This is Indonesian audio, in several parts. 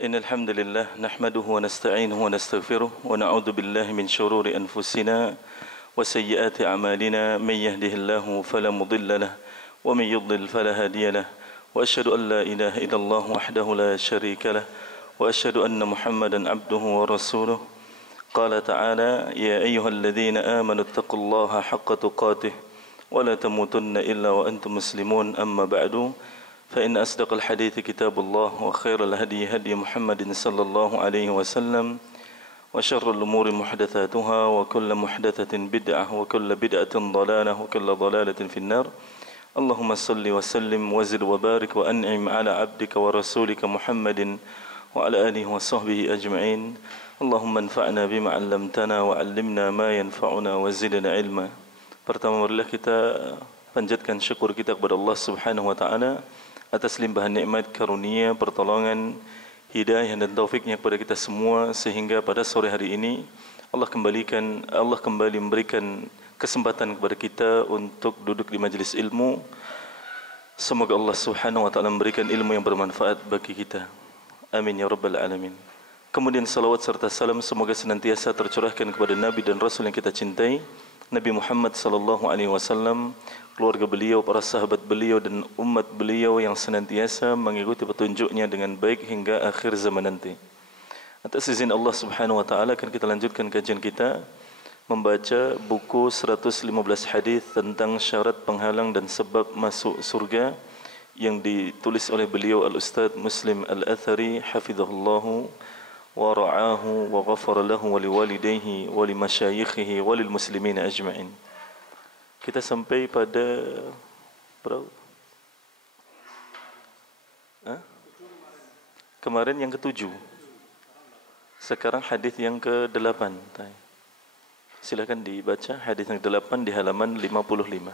إن الحمد لله نحمده ونستعينه ونستغفره ونعوذ بالله من شرور أنفسنا وسيئات أعمالنا. من يهده الله فلا مضل له ومن يضلل فلا هادي له وأشهد أن لا إله إلا الله وحده لا شريك له وأشهد أن محمدا عبده ورسوله. قال تعالى: يا أيها الذين آمنوا اتقوا الله حق تقاته ولا تموتن إلا وأنتم مسلمون. أما بعد، فإن أصدق الحديث كتاب الله وخير الهدي هدي محمد صلى الله عليه وسلم وشر الأمور محدثاتها وكل محدثة بدعة وكل بدعة ضلالة وكل ضلالة في النار. اللهم صل وسلم وزد وبارك وأنعم على عبدك ورسولك محمد وعلى آله وصحبه أجمعين. اللهم انفعنا بما علمتنا وعلمنا ما ينفعنا وزدنا علما. Pertama, marilah kita panjatkan syukur kita kepada Allah Subhanahu wa taala atas limpahan nikmat, karunia, pertolongan, hidayah dan taufiknya kepada kita semua, sehingga pada sore hari ini Allah kembali memberikan kesempatan kepada kita untuk duduk di majlis ilmu. Semoga Allah Subhanahu wa taala memberikan ilmu yang bermanfaat bagi kita. Amin ya rabbal alamin. Kemudian salawat serta salam semoga senantiasa tercurahkan kepada Nabi dan Rasul yang kita cintai, Nabi Muhammad sallallahu alaihi wasallam, keluarga beliau, para sahabat beliau dan umat beliau yang senantiasa mengikuti petunjuknya dengan baik hingga akhir zaman nanti. Atas izin Allah Subhanahu wa taala akan kita lanjutkan kajian kita membaca buku 115 hadis tentang syarat penghalang dan sebab masuk surga yang ditulis oleh beliau Al-Ustaz Muslim Al-Athari hafizahullahu wa ra'ahu wa ghafara lahu wa liwalidayhi wa limasyayikhihi wa lilmuslimina ajma'in. Kita sampai pada berapa? Kemarin yang ke-7. Sekarang hadis yang ke-8. Silakan dibaca hadis yang ke-8 di halaman 55.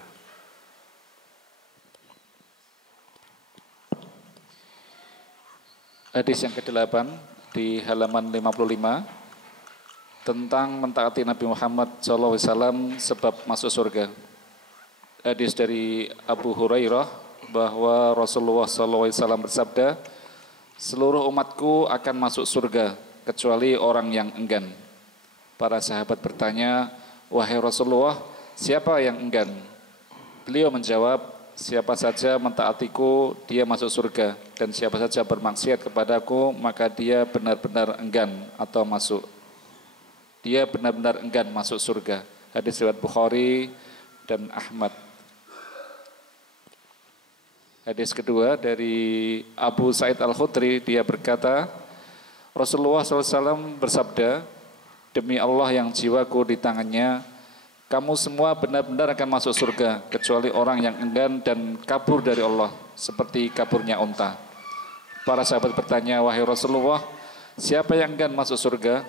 Hadis yang ke-8 di halaman 55 tentang mentaati Nabi Muhammad SAW sebab masuk surga. Hadis dari Abu Hurairah bahwa Rasulullah SAW bersabda, seluruh umatku akan masuk surga kecuali orang yang enggan. Para sahabat bertanya, wahai Rasulullah, siapa yang enggan? Beliau menjawab, siapa saja mentaatiku, dia masuk surga, dan siapa saja bermaksiat kepadaku, maka dia benar-benar enggan atau masuk. Dia benar-benar enggan masuk surga. Hadis riwayat Bukhari dan Ahmad. Hadis kedua dari Abu Sa'id Al-Khudri, dia berkata, Rasulullah SAW bersabda, demi Allah yang jiwaku di tangannya, kamu semua benar-benar akan masuk surga kecuali orang yang enggan dan kabur dari Allah seperti kaburnya unta. Para sahabat bertanya, wahai Rasulullah, siapa yang enggan masuk surga?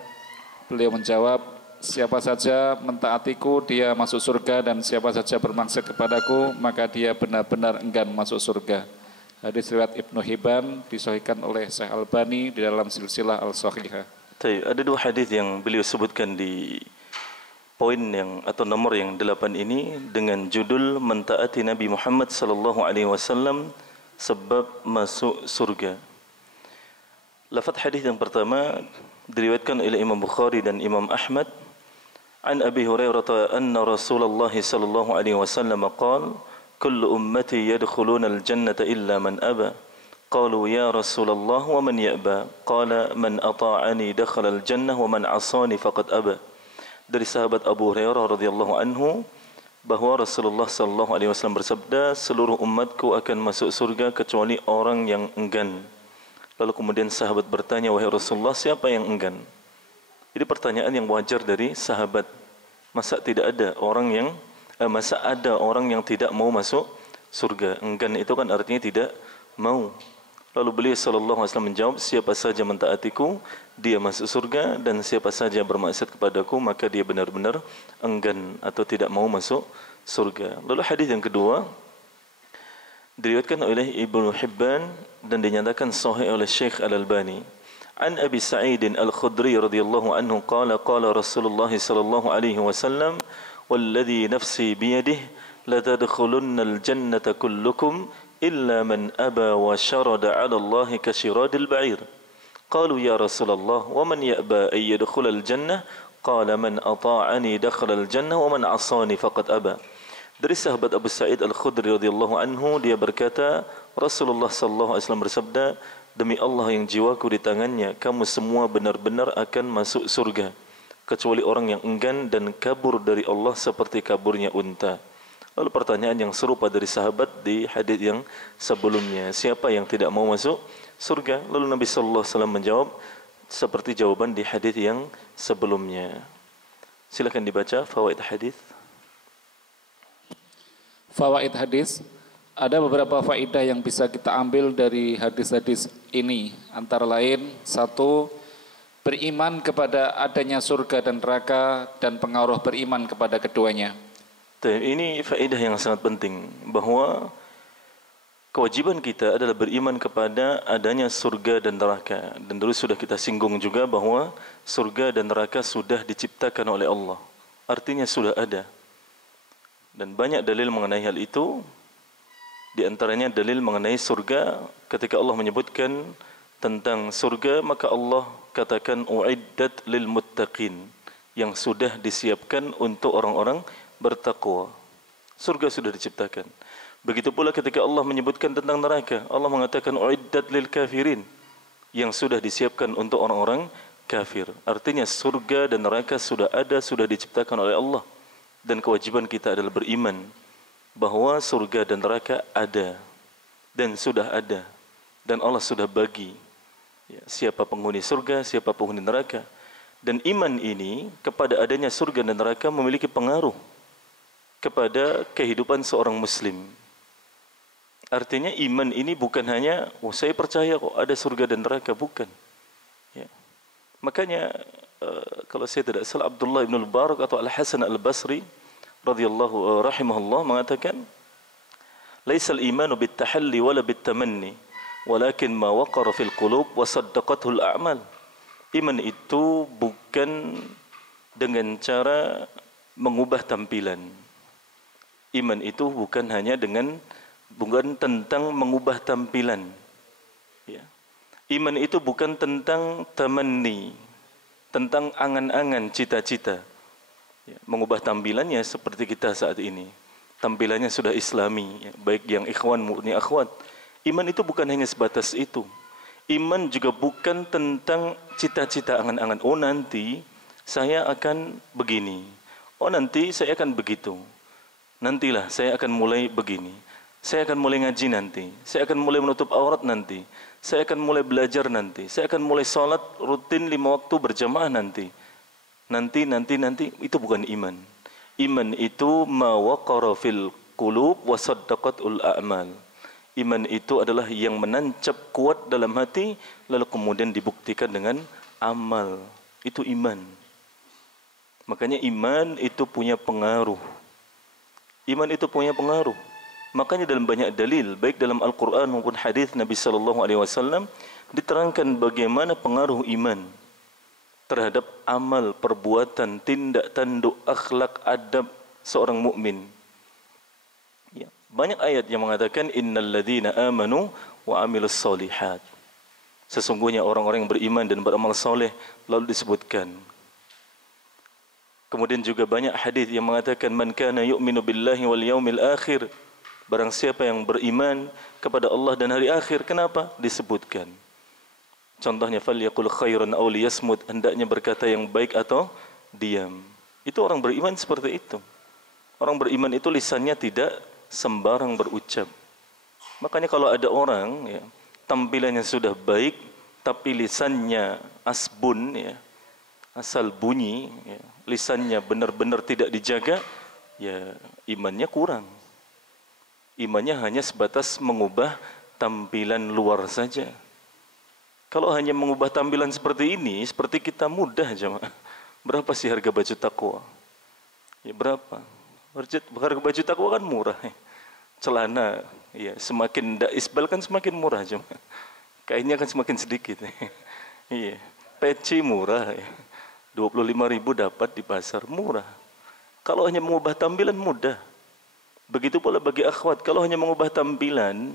Beliau menjawab, siapa saja mentaatiku dia masuk surga, dan siapa saja bermaksud kepadaku maka dia benar-benar enggan masuk surga. Hadis riwayat Ibnu Hibban, disahihkan oleh Syekh Albani di dalam silsilah Al-Sahihah. Ada dua hadis yang beliau sebutkan di poin yang atau nomor yang 8 ini dengan judul mentaati Nabi Muhammad sallallahu alaihi wasallam sebab masuk surga. Lafaz hadis yang pertama diriwayatkan oleh Imam Bukhari dan Imam Ahmad an Abi Hurairah anna Rasulullah sallallahu alaihi wasallam qala kullu ummati yadkhuluna al-jannata illa man aba. Qalu ya Rasulullah wa man ya'ba? Qala man ata'ani dakhala al-jannah wa man 'asani faqad aba. Dari sahabat Abu Hurairah radhiyallahu anhu bahwa Rasulullah sallallahu alaihi wasallam bersabda, seluruh umatku akan masuk surga kecuali orang yang enggan. Lalu kemudian sahabat bertanya, wahai Rasulullah, siapa yang enggan? Ini pertanyaan yang wajar dari sahabat. Masa ada orang yang tidak mau masuk surga? Enggan itu kan artinya tidak mau. Lalu beliau sallallahu alaihi wasallam menjawab, siapa saja mentaatiku dia masuk surga, dan siapa saja bermaksiat kepadaku maka dia benar-benar enggan atau tidak mau masuk surga. Lalu hadis yang kedua diriwayatkan oleh Ibnu Hibban dan dinyatakan sahih oleh Syekh Al-Albani. An Abi Sa'id Al-Khudri radhiyallahu anhu qala qala Rasulullah sallallahu alaihi wasallam walladhi nafsi biyadihi la tadkhulunna al-jannata kullukum illa man aba wa syarada 'ala Allah ka syiradil ba'ir. Qalu ya Rasulullah, wa man ya'ba ay yadkhulal jannah? Qala man ata'ani dakhalal jannah wa man 'asani faqad aba. Dari sahabat Abu Sa'id Al-Khudri radhiyallahu anhu, dia berkata, Rasulullah sallallahu alaihi wasallam bersabda, demi Allah yang jiwaku di tangannya, kamu semua benar-benar akan masuk surga, kecuali orang yang enggan dan kabur dari Allah seperti kaburnya unta. Lalu pertanyaan yang serupa dari sahabat di hadis yang sebelumnya, siapa yang tidak mau masuk surga? Lalu Nabi sallallahu alaihi wasallam menjawab seperti jawaban di hadis yang sebelumnya. Silakan dibaca fawaid hadis. Fawaid hadis, ada beberapa faedah yang bisa kita ambil dari hadis-hadis ini. Antara lain, satu, beriman kepada adanya surga dan neraka dan pengaruh beriman kepada keduanya. Ini faedah yang sangat penting, bahwa kewajiban kita adalah beriman kepada adanya surga dan neraka. Dan dulu sudah kita singgung juga bahwa surga dan neraka sudah diciptakan oleh Allah. Artinya sudah ada. Dan banyak dalil mengenai hal itu. Di antaranya dalil mengenai surga, ketika Allah menyebutkan tentang surga, maka Allah katakan uiddat lil muttaqin, yang sudah disiapkan untuk orang-orang bertakwa. Surga sudah diciptakan. Begitu pula ketika Allah menyebutkan tentang neraka, Allah mengatakan uiddat lil kafirin, yang sudah disiapkan untuk orang-orang kafir. Artinya surga dan neraka sudah ada, sudah diciptakan oleh Allah. Dan kewajiban kita adalah beriman bahwa surga dan neraka ada dan sudah ada, dan Allah sudah bagi siapa penghuni surga, siapa penghuni neraka. Dan iman ini kepada adanya surga dan neraka memiliki pengaruh kepada kehidupan seorang muslim. Artinya iman ini bukan hanya saya percaya kok ada surga dan neraka, bukan. Makanya kalau saya tidak salah, Abdullah bin Mubarak atau Al-Hasan Al-Basri radhiyallahu rahimahullah mengatakan, laisal imanu bit-tahalli wala bit-tamanni, walakin ma waqara fil qulub wa saddaqathu al-a'mal. Iman itu bukan dengan cara mengubah tampilan. Iman itu bukan tentang mengubah tampilan. Iman itu bukan tentang tamanni, tentang angan-angan, cita-cita. Mengubah tampilannya seperti kita saat ini. Tampilannya sudah islami, baik yang ikhwan maupun akhwat. Iman itu bukan hanya sebatas itu. Iman juga bukan tentang cita-cita, angan-angan. Oh nanti saya akan begini. Oh nanti saya akan begitu. Nantilah saya akan mulai begini. Saya akan mulai ngaji nanti. Saya akan mulai menutup aurat nanti. Saya akan mulai belajar nanti. Saya akan mulai sholat rutin 5 waktu berjamaah nanti. Nanti, itu bukan iman. Iman itu ma waqara fil qulub wa saddaqatul a'mal. Iman itu adalah yang menancap kuat dalam hati, lalu kemudian dibuktikan dengan amal. Itu iman. Makanya iman itu punya pengaruh. Iman itu punya pengaruh. Makanya dalam banyak dalil, baik dalam Al-Quran maupun hadis Nabi SAW, diterangkan bagaimana pengaruh iman terhadap amal, perbuatan, tindak tanduk, akhlak, adab seorang mukmin. Banyak ayat yang mengatakan innal ladzina amanu wa amilus solihat. Sesungguhnya orang-orang yang beriman dan beramal soleh, lalu disebutkan. Kemudian juga banyak hadis yang mengatakan man kana yu'minu billahi wal yaumil akhir. Barang siapa yang beriman kepada Allah dan hari akhir, kenapa? Disebutkan. Contohnya falyaqul khairan aw liyasmut, hendaknya berkata yang baik atau diam. Itu orang beriman seperti itu. Orang beriman itu lisannya tidak sembarang berucap. Makanya kalau ada orang tampilannya sudah baik tapi lisannya asbun, asal bunyi, lisannya benar-benar tidak dijaga, imannya kurang. Imannya hanya sebatas mengubah tampilan luar saja. Kalau hanya mengubah tampilan seperti ini, seperti kita mudah jemaah. Berapa sih harga baju takwa? Berapa? Harga baju takwa kan murah. Celana, semakin tidak isbal kan semakin murah jemaah. Kainnya kan semakin sedikit. Peci murah. 25.000 dapat di pasar, murah. Kalau hanya mengubah tampilan mudah. Begitu pula bagi akhwat, kalau hanya mengubah tampilan,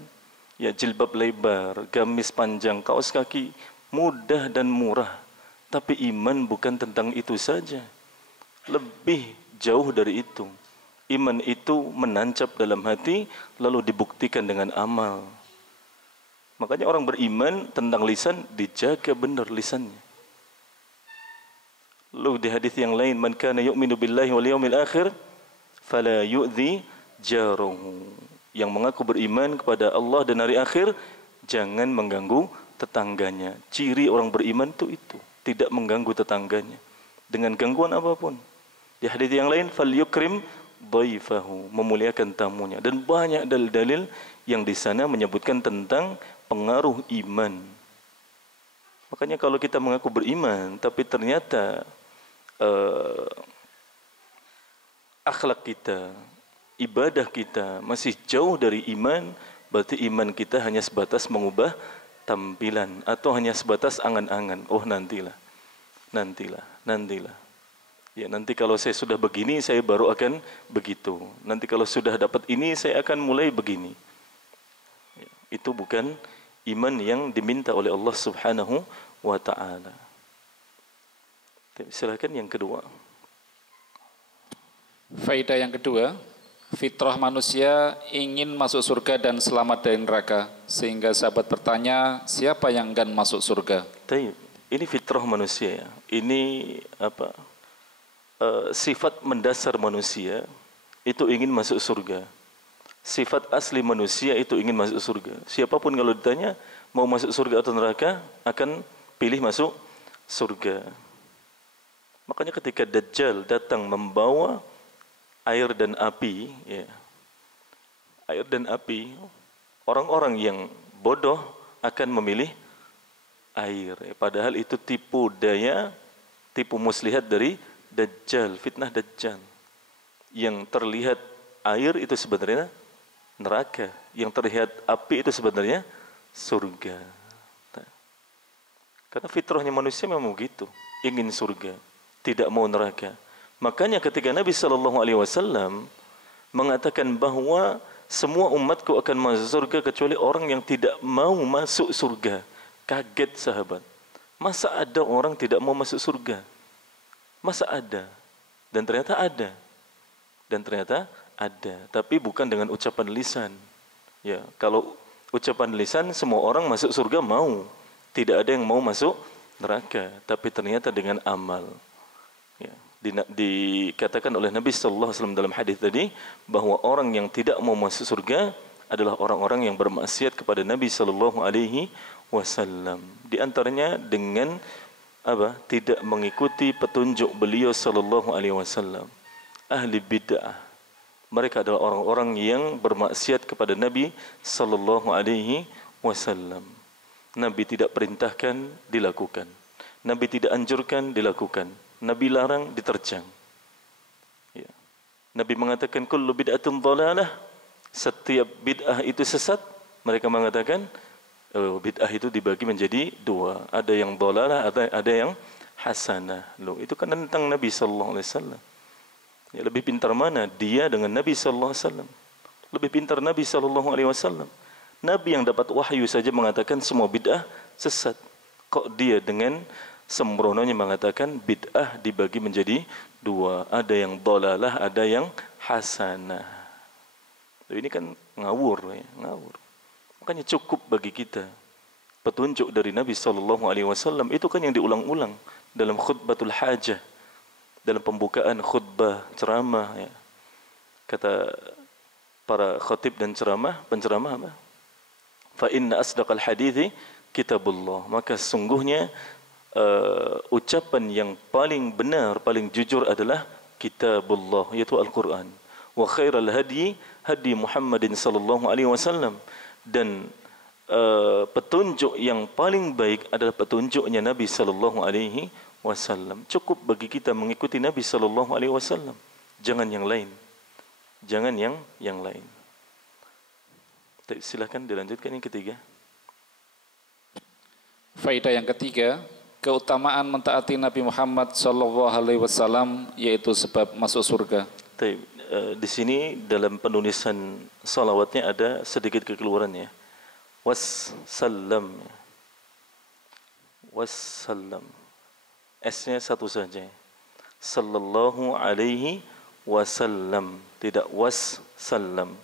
jilbab lebar, gamis panjang, kaos kaki mudah dan murah. Tapi iman bukan tentang itu saja. Lebih jauh dari itu. Iman itu menancap dalam hati lalu dibuktikan dengan amal. Makanya orang beriman tentang lisan dijaga benar lisannya. Lalu di hadis yang lain, man kana yu'minu billahi wal yawmil akhir fala yu'dhi jaruhu. Yang mengaku beriman kepada Allah dan hari akhir, jangan mengganggu tetangganya. Ciri orang beriman itu tidak mengganggu tetangganya dengan gangguan apapun. Di hadis yang lain, falyukrim dhaifahu, memuliakan tamunya. Dan banyak dalil-dalil yang di sana menyebutkan tentang pengaruh iman. Makanya kalau kita mengaku beriman tapi ternyata akhlak kita, ibadah kita masih jauh dari iman, berarti iman kita hanya sebatas mengubah tampilan atau hanya sebatas angan-angan. Oh nantilah. Ya, nanti kalau saya sudah begini, saya baru akan begitu. Nanti kalau sudah dapat ini, saya akan mulai begini. Ya, itu bukan iman yang diminta oleh Allah Subhanahu wa ta'ala. Silakan yang kedua. Faedah yang kedua, fitrah manusia ingin masuk surga dan selamat dari neraka. Sehingga sahabat bertanya, siapa yang enggan masuk surga? Ini fitrah manusia ya. Ini sifat mendasar manusia itu ingin masuk surga. Sifat asli manusia itu ingin masuk surga. Siapapun kalau ditanya mau masuk surga atau neraka akan pilih masuk surga. Makanya ketika Dajjal datang membawa air dan api, ya, air dan api, orang-orang yang bodoh akan memilih air. Padahal itu tipu daya, tipu muslihat dari Dajjal, fitnah Dajjal. Yang terlihat air itu sebenarnya neraka, yang terlihat api itu sebenarnya surga. Karena fitrahnya manusia memang begitu, ingin surga, tidak mau neraka. Makanya ketika Nabi SAW mengatakan bahwa semua umatku akan masuk surga kecuali orang yang tidak mau masuk surga, kaget sahabat. Masa ada orang tidak mau masuk surga? Masa ada? Dan ternyata ada. Tapi bukan dengan ucapan lisan. Ya, kalau ucapan lisan semua orang masuk surga mau. Tidak ada yang mau masuk neraka, tapi ternyata dengan amal. Ya, dikatakan oleh Nabi sallallahu alaihi wasallam dalam hadis tadi bahwa orang yang tidak mau masuk surga adalah orang-orang yang bermaksiat kepada Nabi sallallahu alaihi wasallam. Di antaranya dengan tidak mengikuti petunjuk beliau sallallahu alaihi wasallam. Ahli bid'ah. Mereka adalah orang-orang yang bermaksiat kepada Nabi sallallahu alaihi wasallam. Nabi tidak perintahkan, dilakukan. Nabi tidak anjurkan, dilakukan. Nabi larang, diterjang. Ya. Nabi mengatakan kullu bid'atun dhalalah. Setiap bid'ah itu sesat. Mereka mengatakan bid'ah itu dibagi menjadi dua. Ada yang dhalalah, ada yang hasanah. Loh, itu kan tentang Nabi sallallahu alaihi wasallam. Ya, lebih pintar mana dia dengan Nabi sallallahu alaihi wasallam? Lebih pintar Nabi sallallahu alaihi wasallam. Nabi yang dapat wahyu saja mengatakan semua bid'ah sesat. Kok dia dengan sembrononya mengatakan bid'ah dibagi menjadi dua. Ada yang dhalalah, ada yang hasanah. Ini kan ngawur, ya, ngawur. Makanya cukup bagi kita petunjuk dari Nabi SAW. Itu kan yang diulang-ulang dalam khutbatul hajah, dalam pembukaan khutbah ceramah. Ya. Kata para khatib dan penceramah apa? Fa inna asdaqal hadithi kitabullah. Maka sungguhnya ucapan yang paling benar, paling jujur adalah kitabullah, yaitu Al-Quran. Wa khairal hadi Muhammadin sallallahu alaihi wasallam. Dan petunjuk yang paling baik adalah petunjuknya Nabi sallallahu alaihi wasallam. Cukup bagi kita mengikuti Nabi sallallahu alaihi wasallam. Jangan yang lain. Jangan yang lain. Silakan dilanjutkan yang ketiga. Faedah yang ketiga, keutamaan mentaati Nabi Muhammad SAW yaitu sebab masuk surga. Di sini dalam penulisan salawatnya ada sedikit kekeliruan ya. Wassalam. wasallam. S-nya satu saja. Sallallahu alaihi wasallam, tidak wassallam.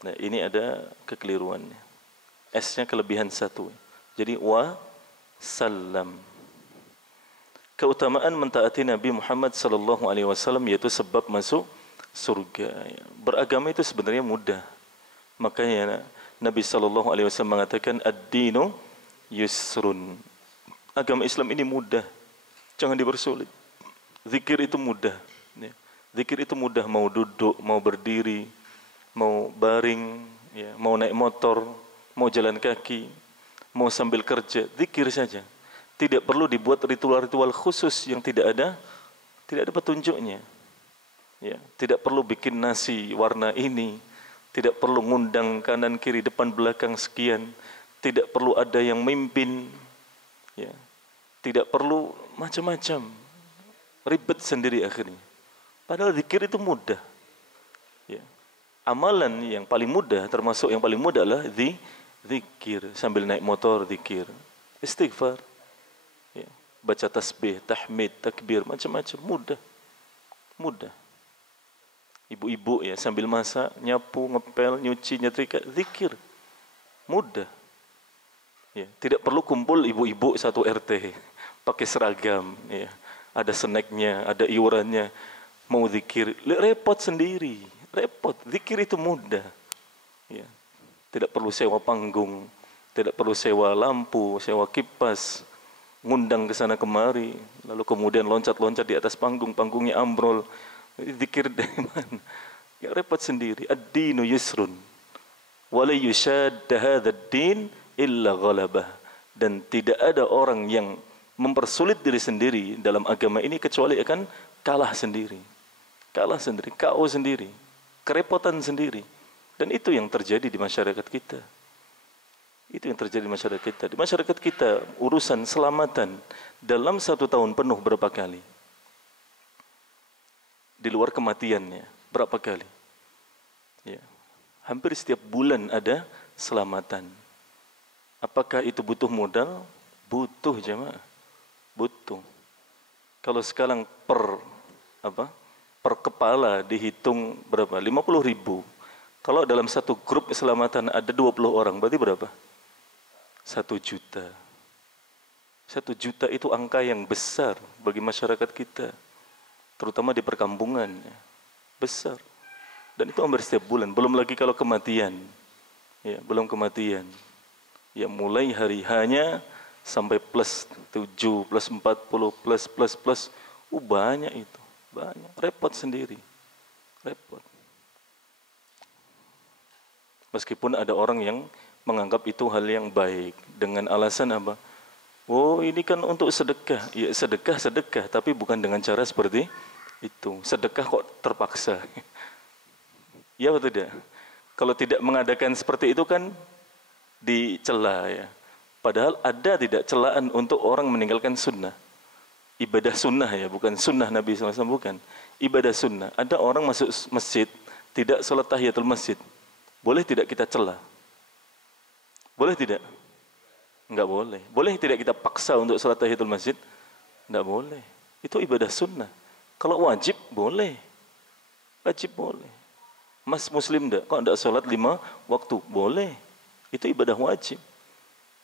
Nah, ini ada kekeliruannya. S-nya kelebihan satu. Jadi wasallam. Keutamaan mentaati Nabi Muhammad sallallahu alaihi wasallam yaitu sebab masuk surga. Beragama itu sebenarnya mudah. Makanya Nabi sallallahu alaihi wasallam mengatakan ad-dinu yusrun. Agama Islam ini mudah. Jangan dipersulit. Zikir itu mudah. Zikir itu mudah, mau duduk, mau berdiri, mau baring, ya, mau naik motor, mau jalan kaki, mau sambil kerja, zikir saja. Tidak perlu dibuat ritual-ritual khusus yang tidak ada petunjuknya. Ya, tidak perlu bikin nasi warna ini, tidak perlu ngundang kanan kiri depan belakang sekian, tidak perlu ada yang mimpin, ya, tidak perlu macam-macam, ribet sendiri akhirnya. Padahal zikir itu mudah. Ya. Amalan yang paling mudah, termasuk yang paling mudah adalah zikir. Sambil naik motor zikir, istighfar, ya. Baca tasbih, tahmid, takbir, macam-macam, mudah. Ibu-ibu ya sambil masak, nyapu, ngepel, nyuci, nyetrika, zikir, mudah. Ya. Tidak perlu kumpul ibu-ibu satu RT pakai seragam, ya. Ada snacknya, ada iurannya, mau zikir, repot sendiri. Repot, zikir itu mudah. Ya. Tidak perlu sewa panggung, tidak perlu sewa lampu, sewa kipas, ngundang ke sana kemari, lalu kemudian loncat-loncat di atas panggung, panggungnya ambrol. Zikir dari mana? Ya, repot sendiri. Ad-dinu yusrun, wa la yushadda hadzal din illa ghalabah. Dan tidak ada orang yang mempersulit diri sendiri dalam agama ini kecuali akan kalah sendiri. Kalah sendiri, KO sendiri, kerepotan sendiri. Dan itu yang terjadi di masyarakat kita. Itu yang terjadi di masyarakat kita. Di masyarakat kita, urusan selamatan dalam 1 tahun penuh berapa kali? Di luar kematiannya, berapa kali? Ya. Hampir setiap bulan ada selamatan. Apakah itu butuh modal? Butuh, jemaah. Butuh. Kalau sekarang per kepala dihitung berapa? 50.000. Kalau dalam satu grup keselamatan ada 20 orang, berarti berapa? 1 juta. 1 juta itu angka yang besar bagi masyarakat kita, terutama di perkampungan. Besar. Dan itu hampir setiap bulan. Belum lagi kalau kematian. Ya, belum kematian. Ya, mulai hari hanya sampai plus 7, plus 40, plus. Banyak itu. Banyak. Repot sendiri. Repot. Meskipun ada orang yang menganggap itu hal yang baik. Dengan alasan apa? Oh, ini kan untuk sedekah. Ya, sedekah. Tapi bukan dengan cara seperti itu. Sedekah kok terpaksa. Ya atau tidak? Kalau tidak mengadakan seperti itu kan dicela, ya. Padahal ada tidak celaan untuk orang meninggalkan sunnah. Ibadah sunnah, ya, bukan sunnah Nabi SAW, bukan. Ibadah sunnah. Ada orang masuk masjid, tidak sholat tahiyatul masjid. Boleh tidak kita cela? Boleh tidak? Enggak boleh. Boleh tidak kita paksa untuk sholat tahiyatul masjid? Enggak boleh. Itu ibadah sunnah. Kalau wajib, boleh. Wajib boleh. Mas muslim enggak? Kok enggak sholat 5 waktu? Boleh. Itu ibadah wajib.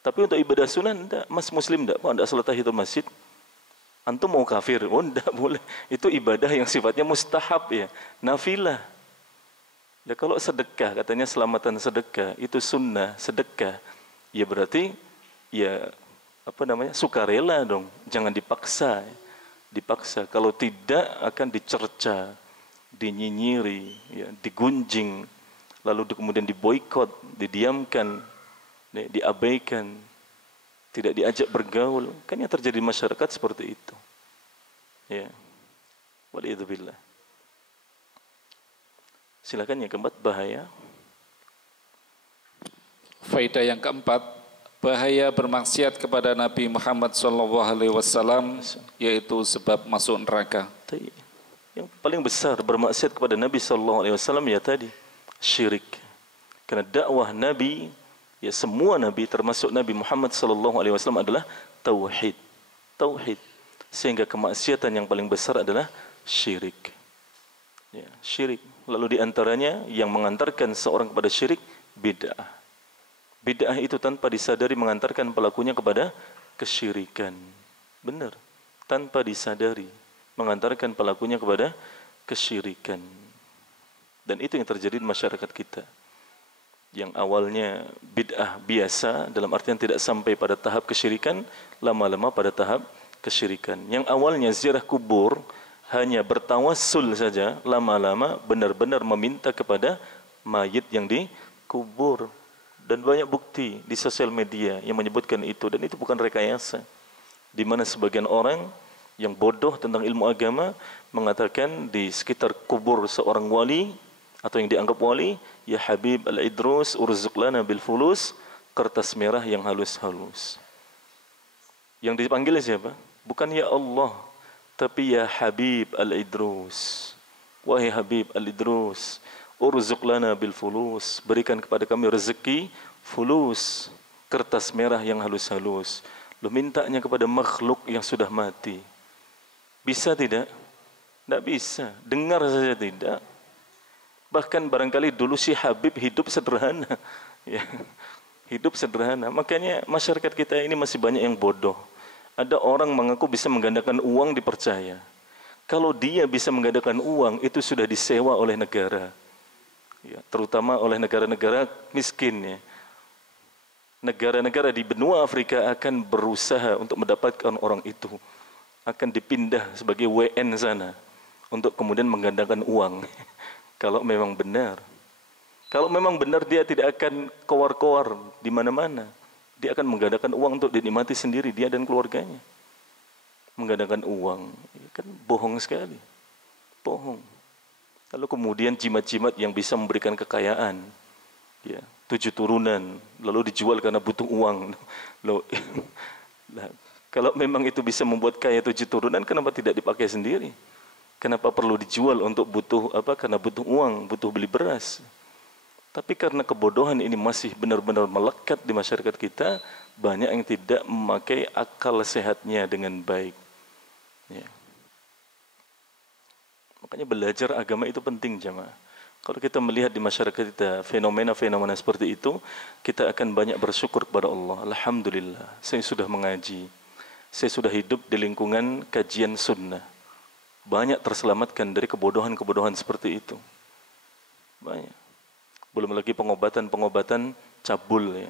Tapi untuk ibadah sunnah enggak. Mas muslim enggak? Kok enggak sholat tahiyatul masjid? Antum mau kafir? Oh enggak boleh. Itu ibadah yang sifatnya mustahab, ya. Nafilah. Ya, kalau sedekah, katanya selamatan sedekah, itu sunnah sedekah. Ya berarti, ya sukarela dong. Jangan dipaksa. Dipaksa. Kalau tidak akan dicerca, dinyinyiri, ya, digunjing, lalu kemudian diboikot, didiamkan, diabaikan, tidak diajak bergaul. Kan yang terjadi di masyarakat seperti itu. Ya. Waliyadzubillah. Silakan yang keempat, bahaya. Faedah yang keempat, bahaya bermaksiat kepada Nabi Muhammad SAW, yaitu sebab masuk neraka. Yang paling besar bermaksiat kepada Nabi SAW ya tadi, syirik. Karena dakwah Nabi Ya, semua nabi termasuk Nabi Muhammad sallallahu alaihi wasallam adalah tauhid. Tauhid. Sehingga kemaksiatan yang paling besar adalah syirik. Ya, syirik. Lalu di antaranya yang mengantarkan seorang kepada syirik bid'ah. Bid'ah itu tanpa disadari mengantarkan pelakunya kepada kesyirikan. Benar. Tanpa disadari mengantarkan pelakunya kepada kesyirikan. Dan itu yang terjadi di masyarakat kita. Yang awalnya bid'ah biasa, dalam artian tidak sampai pada tahap kesyirikan, lama-lama pada tahap kesyirikan. Yang awalnya ziarah kubur hanya bertawassul saja, lama-lama benar-benar meminta kepada mayit yang dikubur. Dan banyak bukti di sosial media yang menyebutkan itu, dan itu bukan rekayasa. Di mana sebagian orang yang bodoh tentang ilmu agama mengatakan di sekitar kubur seorang wali atau yang dianggap wali, ya Habib Al-Idrus urzuq lana bil fulus, kertas merah yang halus-halus. Yang dipanggil siapa? Bukan ya Allah, tapi ya Habib Al-Idrus. Wahai Habib Al-Idrus, urzuq lana bil fulus, berikan kepada kami rezeki fulus, kertas merah yang halus-halus. Lu mintanya kepada makhluk yang sudah mati. Bisa tidak? Tidak bisa. Dengar saja tidak. Bahkan barangkali dulu si Habib hidup sederhana. Ya, hidup sederhana. Makanya masyarakat kita ini masih banyak yang bodoh. Ada orang mengaku bisa menggandakan uang dipercaya. Kalau dia bisa menggandakan uang, itu sudah disewa oleh negara. Ya, terutama oleh negara-negara miskin. Ya. Negara-negara di benua Afrika akan berusaha untuk mendapatkan orang itu. Akan dipindah sebagai WN sana. Untuk kemudian menggandakan uang. Kalau memang benar. Kalau memang benar dia tidak akan kowar-kowar di mana-mana. Dia akan menggandakan uang untuk dinikmati sendiri, dia dan keluarganya. Menggandakan uang. Kan bohong sekali. Bohong. Lalu kemudian jimat-jimat yang bisa memberikan kekayaan. Ya, 7 turunan. Lalu dijual karena butuh uang. Loh, nah, kalau memang itu bisa membuat kaya 7 turunan, kenapa tidak dipakai sendiri? Kenapa perlu dijual untuk butuh apa? Karena butuh uang, butuh beli beras. Tapi karena kebodohan ini masih benar-benar melekat di masyarakat kita, banyak yang tidak memakai akal sehatnya dengan baik. Ya. Makanya belajar agama itu penting, jemaah. Kalau kita melihat di masyarakat kita fenomena-fenomena seperti itu, kita akan banyak bersyukur kepada Allah. Alhamdulillah, saya sudah mengaji. Saya sudah hidup di lingkungan kajian sunnah. Banyak terselamatkan dari kebodohan-kebodohan seperti itu. Banyak. Belum lagi pengobatan-pengobatan cabul. Ya.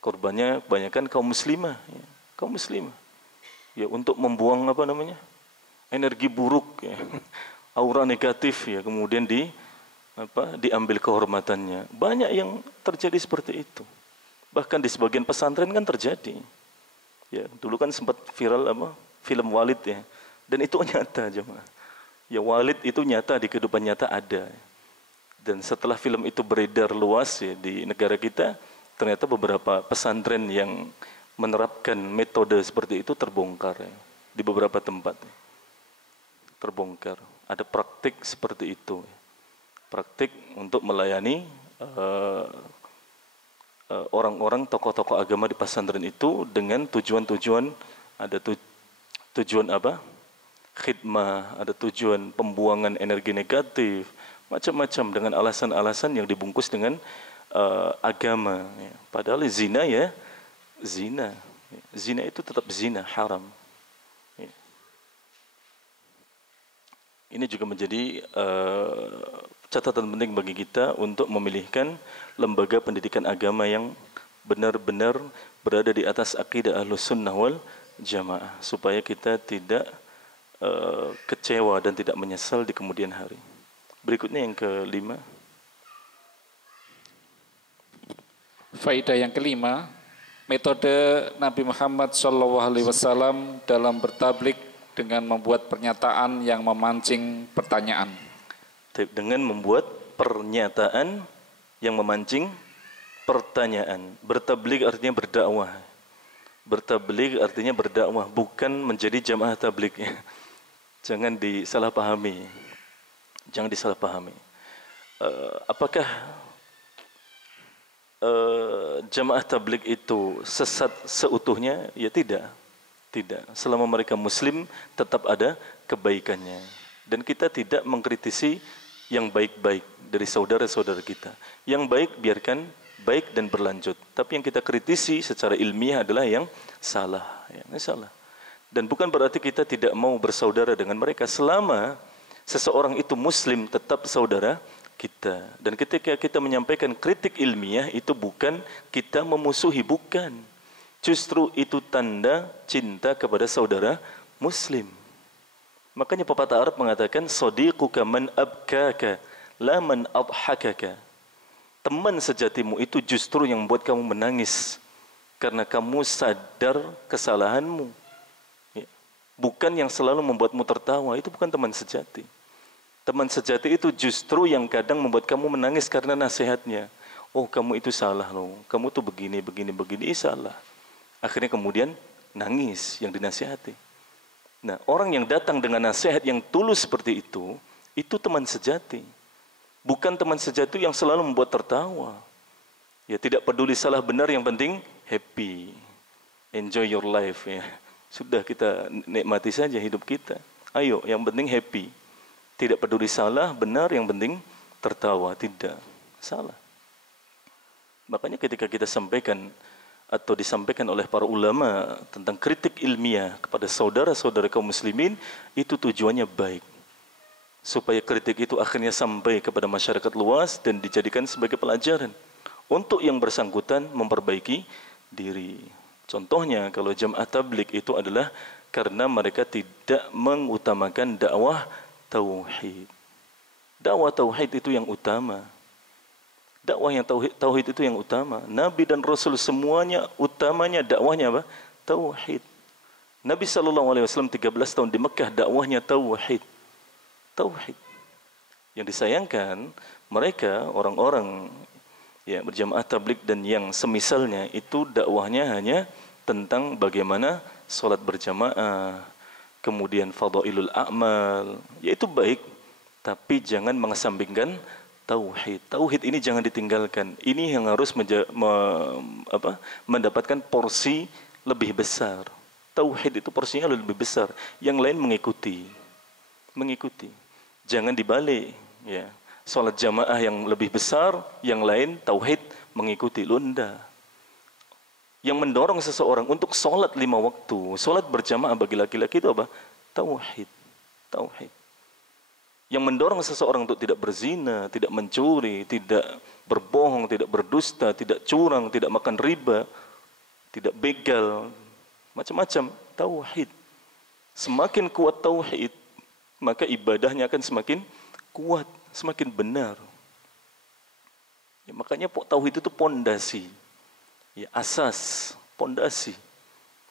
Korbannya kebanyakan kaum muslimah. Ya. Kaum muslimah. Ya, untuk membuang apa namanya? Energi buruk. Ya. Aura negatif. Ya. Kemudian diambil kehormatannya. Banyak yang terjadi seperti itu. Bahkan di sebagian pesantren kan terjadi. Ya, dulu kan sempat viral film Walid ya. Dan itu nyata jemaah. Ya, Walid itu nyata di kehidupan nyata ada. Dan setelah film itu beredar luas ya di negara kita, ternyata beberapa pesantren yang menerapkan metode seperti itu terbongkar ya, di beberapa tempat. Ya. Terbongkar. Ada praktik seperti itu. Ya. Praktik untuk melayani orang-orang tokoh-tokoh agama di pesantren itu dengan tujuan-tujuan, ada tujuan apa? Khidmah, ada tujuan pembuangan energi negatif, macam-macam dengan alasan-alasan yang dibungkus dengan agama. Ya. Padahal zina ya, zina. Zina itu tetap zina, haram. Ya. Ini juga menjadi catatan penting bagi kita untuk memilihkan lembaga pendidikan agama yang benar-benar berada di atas akidah Ahlus Sunnah wal Jamaah, supaya kita tidak kecewa dan tidak menyesal di kemudian hari. Berikutnya yang kelima. Faedah yang kelima, metode Nabi Muhammad SAW dalam bertablik dengan membuat pernyataan yang memancing pertanyaan. Dengan membuat pernyataan yang memancing pertanyaan. Bertablik artinya berdakwah. Bertablik artinya berdakwah, bukan menjadi jamaah tablik. Jangan disalahpahami. Jangan disalahpahami. Apakah jamaah tabligh itu sesat seutuhnya? Ya tidak. Tidak. Selama mereka muslim tetap ada kebaikannya. Dan kita tidak mengkritisi yang baik-baik dari saudara-saudara kita. Yang baik biarkan baik dan berlanjut. Tapi yang kita kritisi secara ilmiah adalah yang salah. Yang salah. Dan bukan berarti kita tidak mau bersaudara dengan mereka. Selama seseorang itu muslim tetap saudara kita. Dan ketika kita menyampaikan kritik ilmiah itu bukan kita memusuhi, bukan. Justru itu tanda cinta kepada saudara muslim. Makanya pepatah Arab mengatakan sadiquka man abkaka la man adhakaka. Teman sejatimu itu justru yang membuat kamu menangis karena kamu sadar kesalahanmu. Bukan yang selalu membuatmu tertawa, itu bukan teman sejati. Teman sejati itu justru yang kadang membuat kamu menangis karena nasihatnya. Oh, kamu itu salah loh, kamu tuh begini, salah. Akhirnya kemudian nangis yang dinasihati. Nah, orang yang datang dengan nasihat yang tulus seperti itu teman sejati. Bukan teman sejati yang selalu membuat tertawa. Ya, tidak peduli salah benar, yang penting happy. Enjoy your life ya. Sudah, kita nikmati saja hidup kita. Ayo, yang penting happy. Tidak peduli salah, benar, yang penting tertawa. Tidak, salah. Makanya ketika kita sampaikan atau disampaikan oleh para ulama tentang kritik ilmiah kepada saudara-saudara kaum muslimin, itu tujuannya baik. Supaya kritik itu akhirnya sampai kepada masyarakat luas dan dijadikan sebagai pelajaran untuk yang bersangkutan memperbaiki diri. Contohnya kalau jamaah tabligh itu adalah karena mereka tidak mengutamakan dakwah tauhid. Dakwah tauhid itu yang utama. Dakwah yang tauhid itu yang utama. Nabi dan Rasul semuanya utamanya dakwahnya apa? Tauhid. Nabi SAW 13 tahun di Mekah dakwahnya tauhid. Tauhid. Yang disayangkan mereka orang-orang ya berjamaah tabligh dan yang semisalnya itu dakwahnya hanya tentang bagaimana sholat berjamaah, kemudian fadailul a'mal, yaitu baik, tapi jangan mengesampingkan tauhid. Tauhid ini jangan ditinggalkan. Ini yang harus mendapatkan porsi lebih besar. Tauhid itu porsinya lebih besar. Yang lain mengikuti. Jangan dibalik. Ya. Sholat jamaah yang lebih besar, yang lain tauhid mengikuti. Lunda. Yang mendorong seseorang untuk sholat 5 waktu, sholat berjamaah bagi laki-laki itu apa? Tauhid. Tauhid. Yang mendorong seseorang untuk tidak berzina, tidak mencuri, tidak berbohong, tidak berdusta, tidak curang, tidak makan riba, tidak begal, macam-macam. Tauhid. Semakin kuat tauhid, maka ibadahnya akan semakin kuat, semakin benar. Ya, makanya tauhid itu pondasi, ya, asas, pondasi,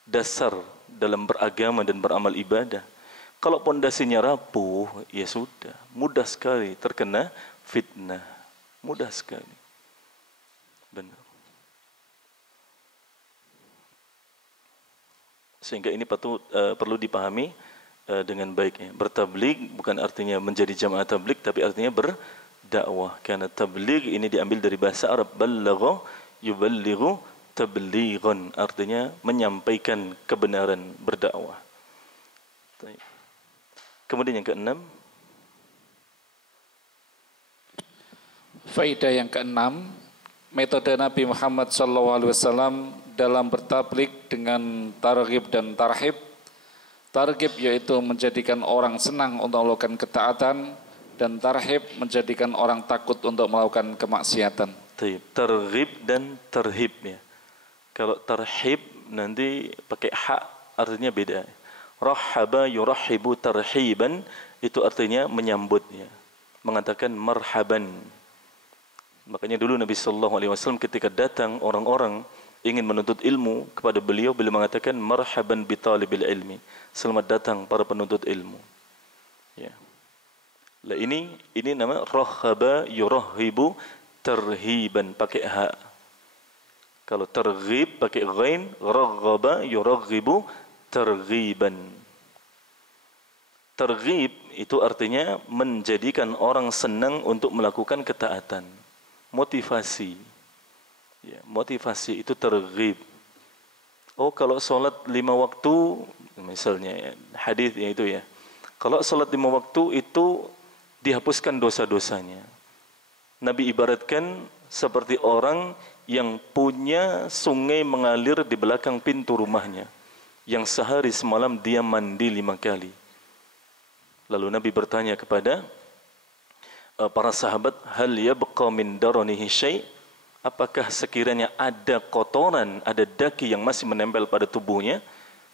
dasar dalam beragama dan beramal ibadah. Kalau pondasinya rapuh, ya sudah, mudah sekali terkena fitnah, mudah sekali. Benar. Sehingga ini perlu dipahami dengan baik. Ya. Bertabligh bukan artinya menjadi jamaah tabligh, tapi artinya berdakwah. Karena tabligh ini diambil dari bahasa Arab, ballagha yuballighu tablighan, artinya menyampaikan kebenaran, berdakwah. Kemudian yang keenam, faedah yang keenam, metode Nabi Muhammad SAW dalam bertabligh dengan targhib dan tarhib. Targhib yaitu menjadikan orang senang untuk melakukan ketaatan, dan tarhib menjadikan orang takut untuk melakukan kemaksiatan. Targhib dan tarhib ya. Kalau tarhib nanti pakai hak artinya beda. Rahaba yurahibu tarhiban itu artinya menyambutnya, mengatakan marhaban. Makanya dulu Nabi SAW ketika datang orang-orang ingin menuntut ilmu kepada beliau mengatakan marhaban bi talibil ilmi, selamat datang para penuntut ilmu. Ya. Lah ini nama rahaba yurahibu tarhiban pakai hak. Kalau targhib pakai ghain, raghaba yuraghibu targhiban. Targhib itu artinya menjadikan orang senang untuk melakukan ketaatan, motivasi. Ya, motivasi itu terghib. Oh, kalau sholat 5 waktu, misalnya ya, hadisnya itu ya. Kalau sholat 5 waktu itu dihapuskan dosa-dosanya. Nabi ibaratkan seperti orang yang punya sungai mengalir di belakang pintu rumahnya, yang sehari semalam dia mandi 5 kali. Lalu Nabi bertanya kepada para sahabat, hal yabqa min daranihi syai'? Apakah sekiranya ada kotoran, ada daki yang masih menempel pada tubuhnya?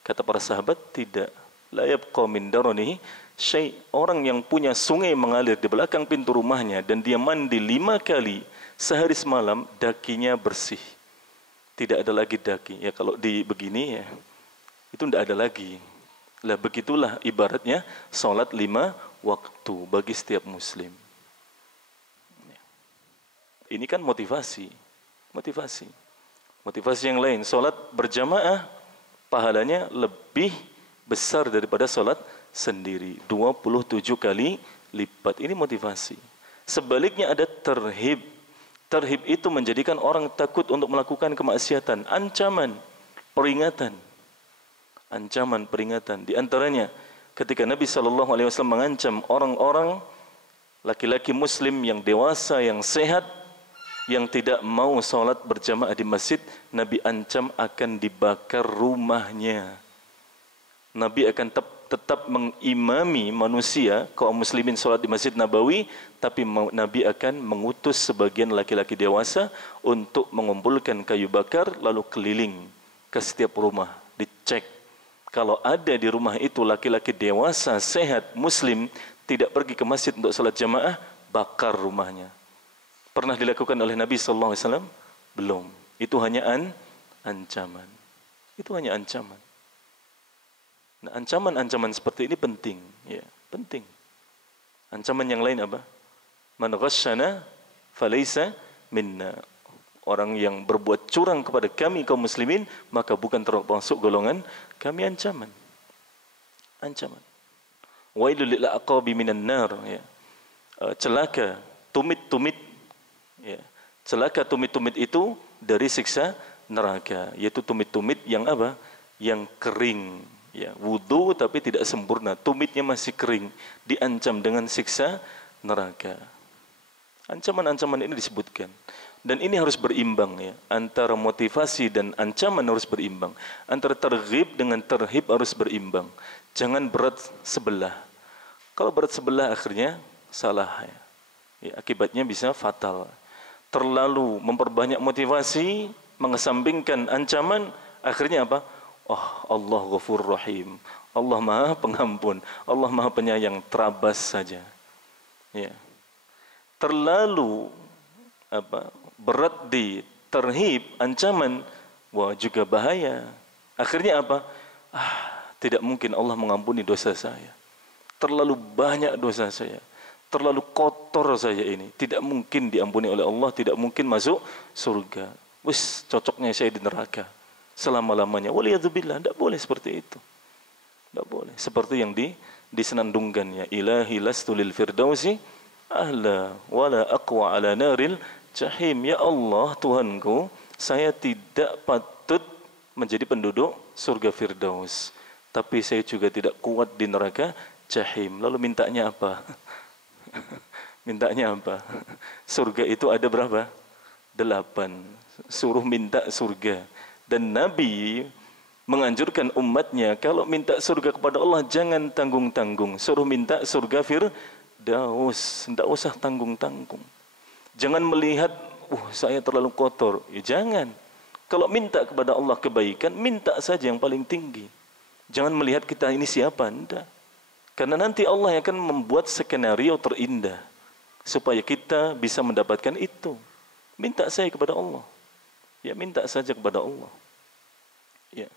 Kata para sahabat, tidak. La yabqa min daranihi syai'. Orang yang punya sungai mengalir di belakang pintu rumahnya dan dia mandi 5 kali sehari semalam, dakinya bersih. Tidak ada lagi daki. Ya kalau di begini ya, itu tidak ada lagi. Lah begitulah ibaratnya salat 5 waktu bagi setiap muslim. Ini kan motivasi. Motivasi yang lain, salat berjamaah pahalanya lebih besar daripada salat sendiri, 27 kali lipat. Ini motivasi. Sebaliknya ada terhib. Terhib itu menjadikan orang takut untuk melakukan kemaksiatan, ancaman, peringatan. Ancaman, peringatan. Di antaranya ketika Nabi SAW mengancam orang-orang laki-laki muslim yang dewasa, yang sehat, yang tidak mau sholat berjamaah di masjid, Nabi ancam akan dibakar rumahnya. Nabi akan tetap mengimami manusia, kaum muslimin sholat di Masjid Nabawi, tapi Nabi akan mengutus sebagian laki-laki dewasa untuk mengumpulkan kayu bakar, lalu keliling ke setiap rumah, dicek. Kalau ada di rumah itu laki-laki dewasa, sehat, muslim, tidak pergi ke masjid untuk sholat jamaah, bakar rumahnya. Pernah dilakukan oleh Nabi SAW? Belum. Itu hanya ancaman. Itu hanya ancaman. Nah, ancaman-ancaman seperti ini penting. Ya, penting. Ancaman yang lain apa? Man ghasyana falaysa minna. Orang yang berbuat curang kepada kami kaum muslimin, maka bukan termasuk golongan kami. Ancaman. Ancaman. Wailul lil aqabi minan nar. Ya. Celaka, tumit-tumit. Ya. Celaka tumit-tumit itu dari siksa neraka, yaitu tumit-tumit yang apa? Yang kering. Ya, wudu tapi tidak sempurna, tumitnya masih kering, diancam dengan siksa neraka. Ancaman-ancaman ini disebutkan, dan ini harus berimbang ya, antara motivasi dan ancaman harus berimbang, antara terghib dengan terhib harus berimbang. Jangan berat sebelah. Kalau berat sebelah akhirnya salah ya. Ya, akibatnya bisa fatal. Terlalu memperbanyak motivasi, mengesampingkan ancaman, akhirnya apa? Oh, Allah Ghafurur Rahim. Allah Maha Pengampun, Allah Maha Penyayang, terabas saja. Ya. Terlalu berat di terhib, ancaman, wah juga bahaya. Akhirnya apa? Tidak mungkin Allah mengampuni dosa saya. Terlalu banyak dosa saya. Terlalu kotor saya ini. Tidak mungkin diampuni oleh Allah, tidak mungkin masuk surga. Wis, cocoknya saya di neraka selama-lamanya. Waliyadzubillah, tidak boleh seperti itu. Tidak boleh. Seperti yang disenandungkan ya, ilahi lastu lil firdausi ahla wala aqwa ala naril jahim. Ya Allah, Tuhanku, saya tidak patut menjadi penduduk surga firdaus, tapi saya juga tidak kuat di neraka jahim. Lalu mintanya apa? Mintanya apa? Surga itu ada berapa? 8. Suruh minta surga. Dan Nabi menganjurkan umatnya, kalau minta surga kepada Allah jangan tanggung-tanggung. Suruh minta surga firdaus, tidak usah tanggung-tanggung. Jangan melihat, saya terlalu kotor. Ya jangan. Kalau minta kepada Allah kebaikan, minta saja yang paling tinggi. Jangan melihat kita ini siapa, tidak. Karena nanti Allah akan membuat skenario terindah supaya kita bisa mendapatkan itu. Minta saya kepada Allah. Ya, minta saja kepada Allah. Ya.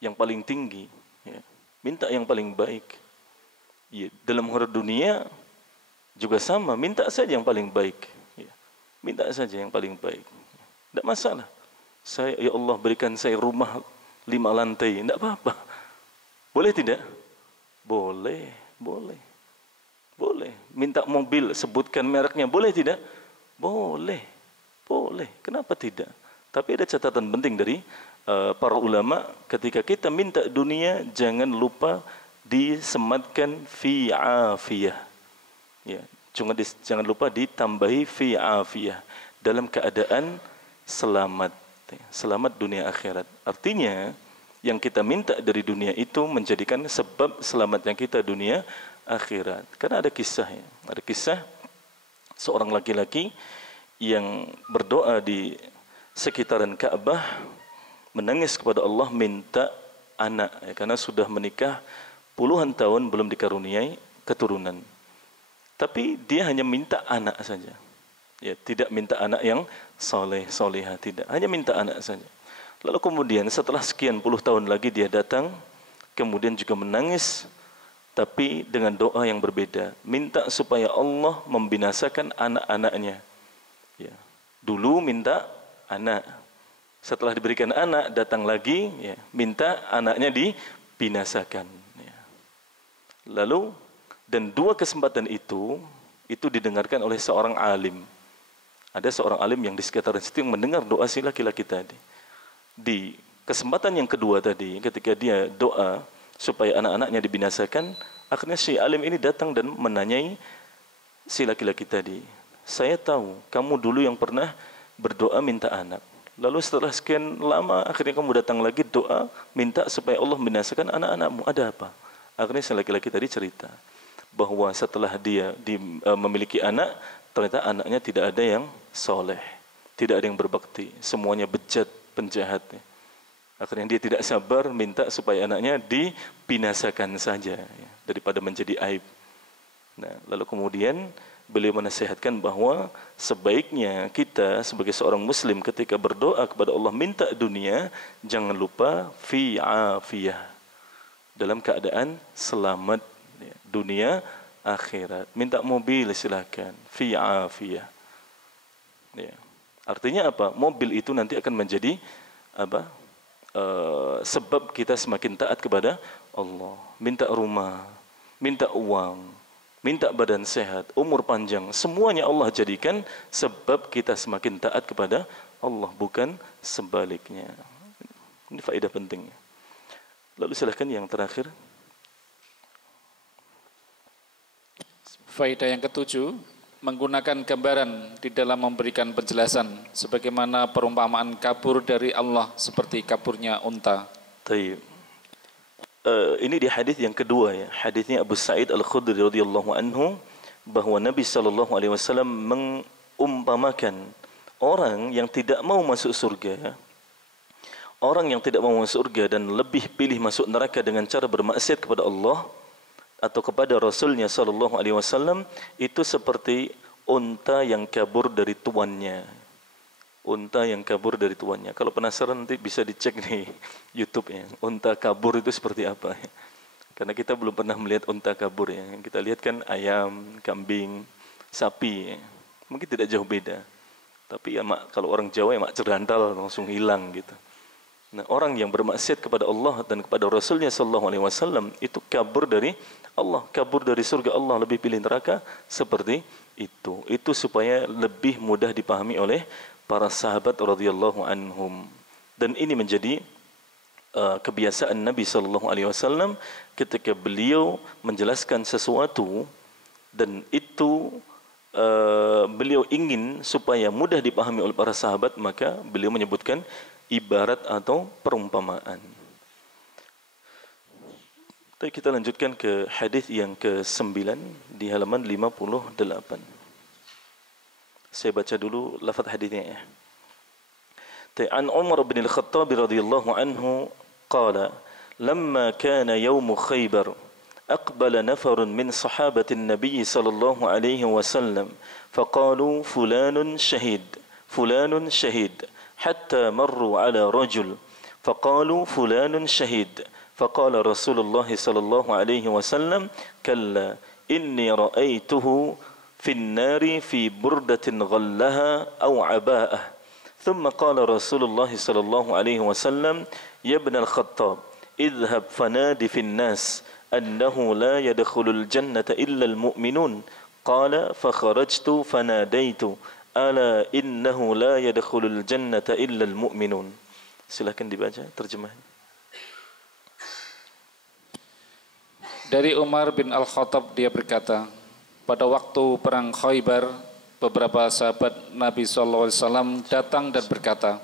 Yang paling tinggi, ya. Minta yang paling baik. Ya, dalam hal dunia juga sama, minta saja yang paling baik. Ya. Minta saja yang paling baik. Tidak masalah. Saya, ya Allah, berikan saya rumah 5 lantai, tidak apa-apa. Boleh tidak? Boleh, boleh. Boleh. Minta mobil, sebutkan mereknya, boleh tidak? Boleh. Boleh. boleh, kenapa tidak? Tapi ada catatan penting dari para ulama, ketika kita minta dunia jangan lupa disematkan fi afiyah. Ya, jangan lupa ditambahi fi afiyah, dalam keadaan selamat, selamat dunia akhirat. Artinya yang kita minta dari dunia itu menjadikan sebab selamatnya kita dunia akhirat. Karena ada kisah, ada kisah seorang laki-laki yang berdoa di sekitaran Ka'bah, menangis kepada Allah minta anak, karena sudah menikah puluhan tahun belum dikaruniai keturunan. Tapi dia hanya minta anak saja. Ya, tidak minta anak yang soleh, solehah, tidak. Hanya minta anak saja. Lalu kemudian setelah sekian puluh tahun lagi dia datang, kemudian juga menangis, tapi dengan doa yang berbeda. Minta supaya Allah membinasakan anak-anaknya. Ya. Dulu minta anak, setelah diberikan anak datang lagi, ya, minta anaknya dibinasakan. Ya. Lalu dan dua kesempatan itu didengarkan oleh seorang alim. Ada seorang alim yang di sekitar situ yang mendengar doa si laki-laki tadi. Di kesempatan yang kedua tadi, ketika dia doa supaya anak-anaknya dibinasakan, akhirnya si alim ini datang dan menanyai si laki-laki tadi. Saya tahu kamu dulu yang pernah berdoa minta anak. Lalu setelah sekian lama akhirnya kamu datang lagi doa minta supaya Allah membinasakan anak-anakmu. Ada apa? Akhirnya si laki-laki tadi cerita bahwa setelah dia memiliki anak, ternyata anaknya tidak ada yang soleh, tidak ada yang berbakti, semuanya bejat, penjahat. Akhirnya dia tidak sabar minta supaya anaknya dibinasakan saja, ya, daripada menjadi aib. Nah, lalu kemudian beliau menasihatkan bahwa sebaiknya kita sebagai seorang muslim ketika berdoa kepada Allah minta dunia, jangan lupa fi afiyah, dalam keadaan selamat, ya, dunia akhirat. Minta mobil silakan fi afiyah. Ya. Artinya apa? Mobil itu nanti akan menjadi apa? Sebab kita semakin taat kepada Allah. Minta rumah, minta uang, minta badan sehat, umur panjang, semuanya Allah jadikan sebab kita semakin taat kepada Allah, bukan sebaliknya. Ini faedah penting. Lalu silakan yang terakhir. Faedah yang ketujuh, menggunakan gambaran di dalam memberikan penjelasan, sebagaimana perumpamaan kabur dari Allah seperti kaburnya unta. Taib. Ini di hadis yang kedua, ya. Hadisnya Abu Sa'id Al-Khudri radhiyallahu anhu, bahwa Nabi SAW mengumpamakan orang yang tidak mau masuk surga, orang yang tidak mau masuk surga dan lebih pilih masuk neraka dengan cara bermaksiat kepada Allah atau kepada Rasulnya SAW, itu seperti unta yang kabur dari tuannya. Unta yang kabur dari tuannya. Kalau penasaran nanti bisa dicek di YouTube, ya. Unta kabur itu seperti apa? Karena kita belum pernah melihat unta kabur, ya. Kita lihat kan ayam, kambing, sapi, ya. Mungkin tidak jauh beda. Tapi ya kalau orang Jawa ya mak cerantal langsung hilang gitu. Nah, orang yang bermaksiat kepada Allah dan kepada Rasulnya SAW itu kabur dari Allah, kabur dari surga Allah, lebih pilih neraka, seperti itu. Itu supaya lebih mudah dipahami oleh para sahabat radhiyallahu anhum. Dan ini menjadi kebiasaan Nabi SAW ketika beliau menjelaskan sesuatu dan itu beliau ingin supaya mudah dipahami oleh para sahabat, maka beliau menyebutkan ibarat atau perumpamaan. Tapi kita lanjutkan ke hadis yang ke-9 di halaman 58. Saya baca dulu lafaz hadisnya, ya. An Umar bin Al-Khattab radhiyallahu anhu qala lamma kana yawm Khaybar aqbala nafarun min sahabati an-nabiy sallallahu alaihi wasallam faqalu fulanun shahid حتى مروا على رجل فقالوا فلان شهيد فقال رسول الله صلى الله عليه وسلم كلا إني رأيته في النار في بردة غلها أو عباءة ثم قال رسول الله صلى الله عليه وسلم يا ابن الخطاب اذهب فنادي في الناس أنه لا يدخل الجنة إلا المؤمنون قال فخرجت فناديت ala innahu la yadkhulul jannata illal mu'minun. Silakan dibaca terjemahan. Dari Umar bin Al-Khattab dia berkata, pada waktu perang Khaybar, beberapa sahabat Nabi SAW datang dan berkata,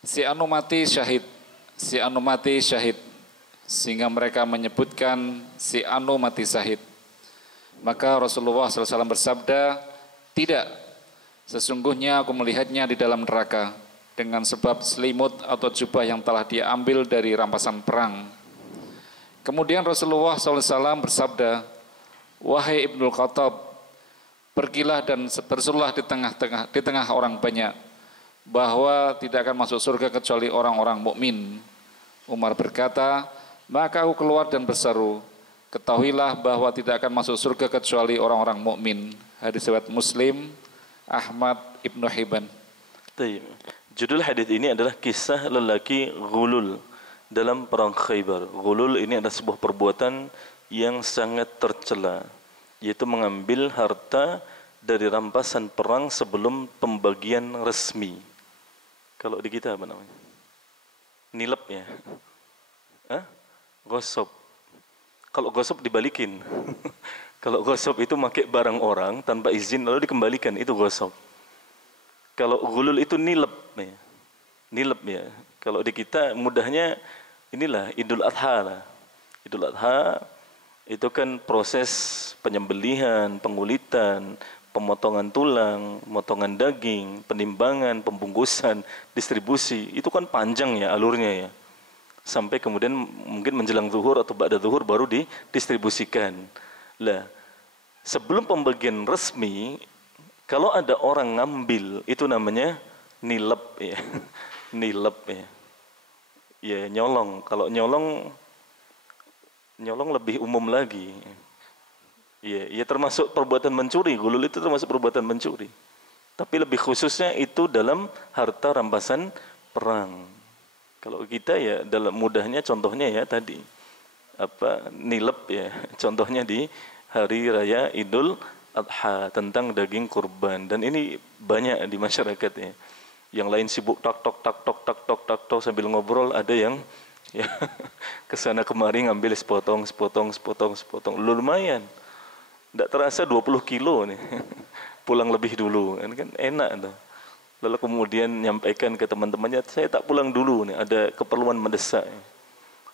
si anu mati syahid, si anu mati syahid, sehingga mereka menyebutkan si anu mati syahid. Maka Rasulullah SAW bersabda, tidak, sesungguhnya aku melihatnya di dalam neraka dengan sebab selimut atau jubah yang telah dia ambil dari rampasan perang. Kemudian Rasulullah SAW bersabda, wahai Ibnul Khattab, pergilah dan berserulah di tengah orang banyak, bahwa tidak akan masuk surga kecuali orang-orang mukmin. Umar berkata, maka aku keluar dan berseru, ketahuilah bahwa tidak akan masuk surga kecuali orang-orang mukmin. Hadis riwayat Muslim, Ahmad, Ibnu Hibban. Judul hadis ini adalah kisah lelaki Ghulul dalam perang Khaybar. Ghulul ini adalah sebuah perbuatan yang sangat tercela, yaitu mengambil harta dari rampasan perang sebelum pembagian resmi. Kalau di kita apa namanya? Nilep ya? Gosop. Kalau gosop dibalikin. Kalau gosop itu pakai barang orang tanpa izin lalu dikembalikan, itu gosop. Kalau ghulul itu nilep ya. Nilep ya. Kalau di kita mudahnya inilah Idul Adha lah. Idul Adha itu kan proses penyembelihan, pengulitan, pemotongan tulang, potongan daging, penimbangan, pembungkusan, distribusi. Itu kan panjang ya alurnya ya. Sampai kemudian mungkin menjelang zuhur atau ba'da zuhur baru didistribusikan. Lah, sebelum pembagian resmi, kalau ada orang ngambil, itu namanya nilep ya. Nilep ya. Ya nyolong. Kalau nyolong lebih umum lagi. Ya termasuk perbuatan mencuri. Ghulul itu termasuk perbuatan mencuri. Tapi lebih khususnya itu dalam harta rampasan perang. Kalau kita ya dalam mudahnya contohnya ya tadi nilep ya. Contohnya di hari raya Idul Adha tentang daging kurban, dan ini banyak di masyarakat ya. Yang lain sibuk tak tok sambil ngobrol, ada yang ya kesana kemari ngambil sepotong. Lumayan. Tidak terasa 20 kilo nih. Pulang lebih dulu kan enak tuh. Lalu kemudian nyampaikan ke teman-temannya, saya tak pulang dulu nih, ada keperluan mendesak.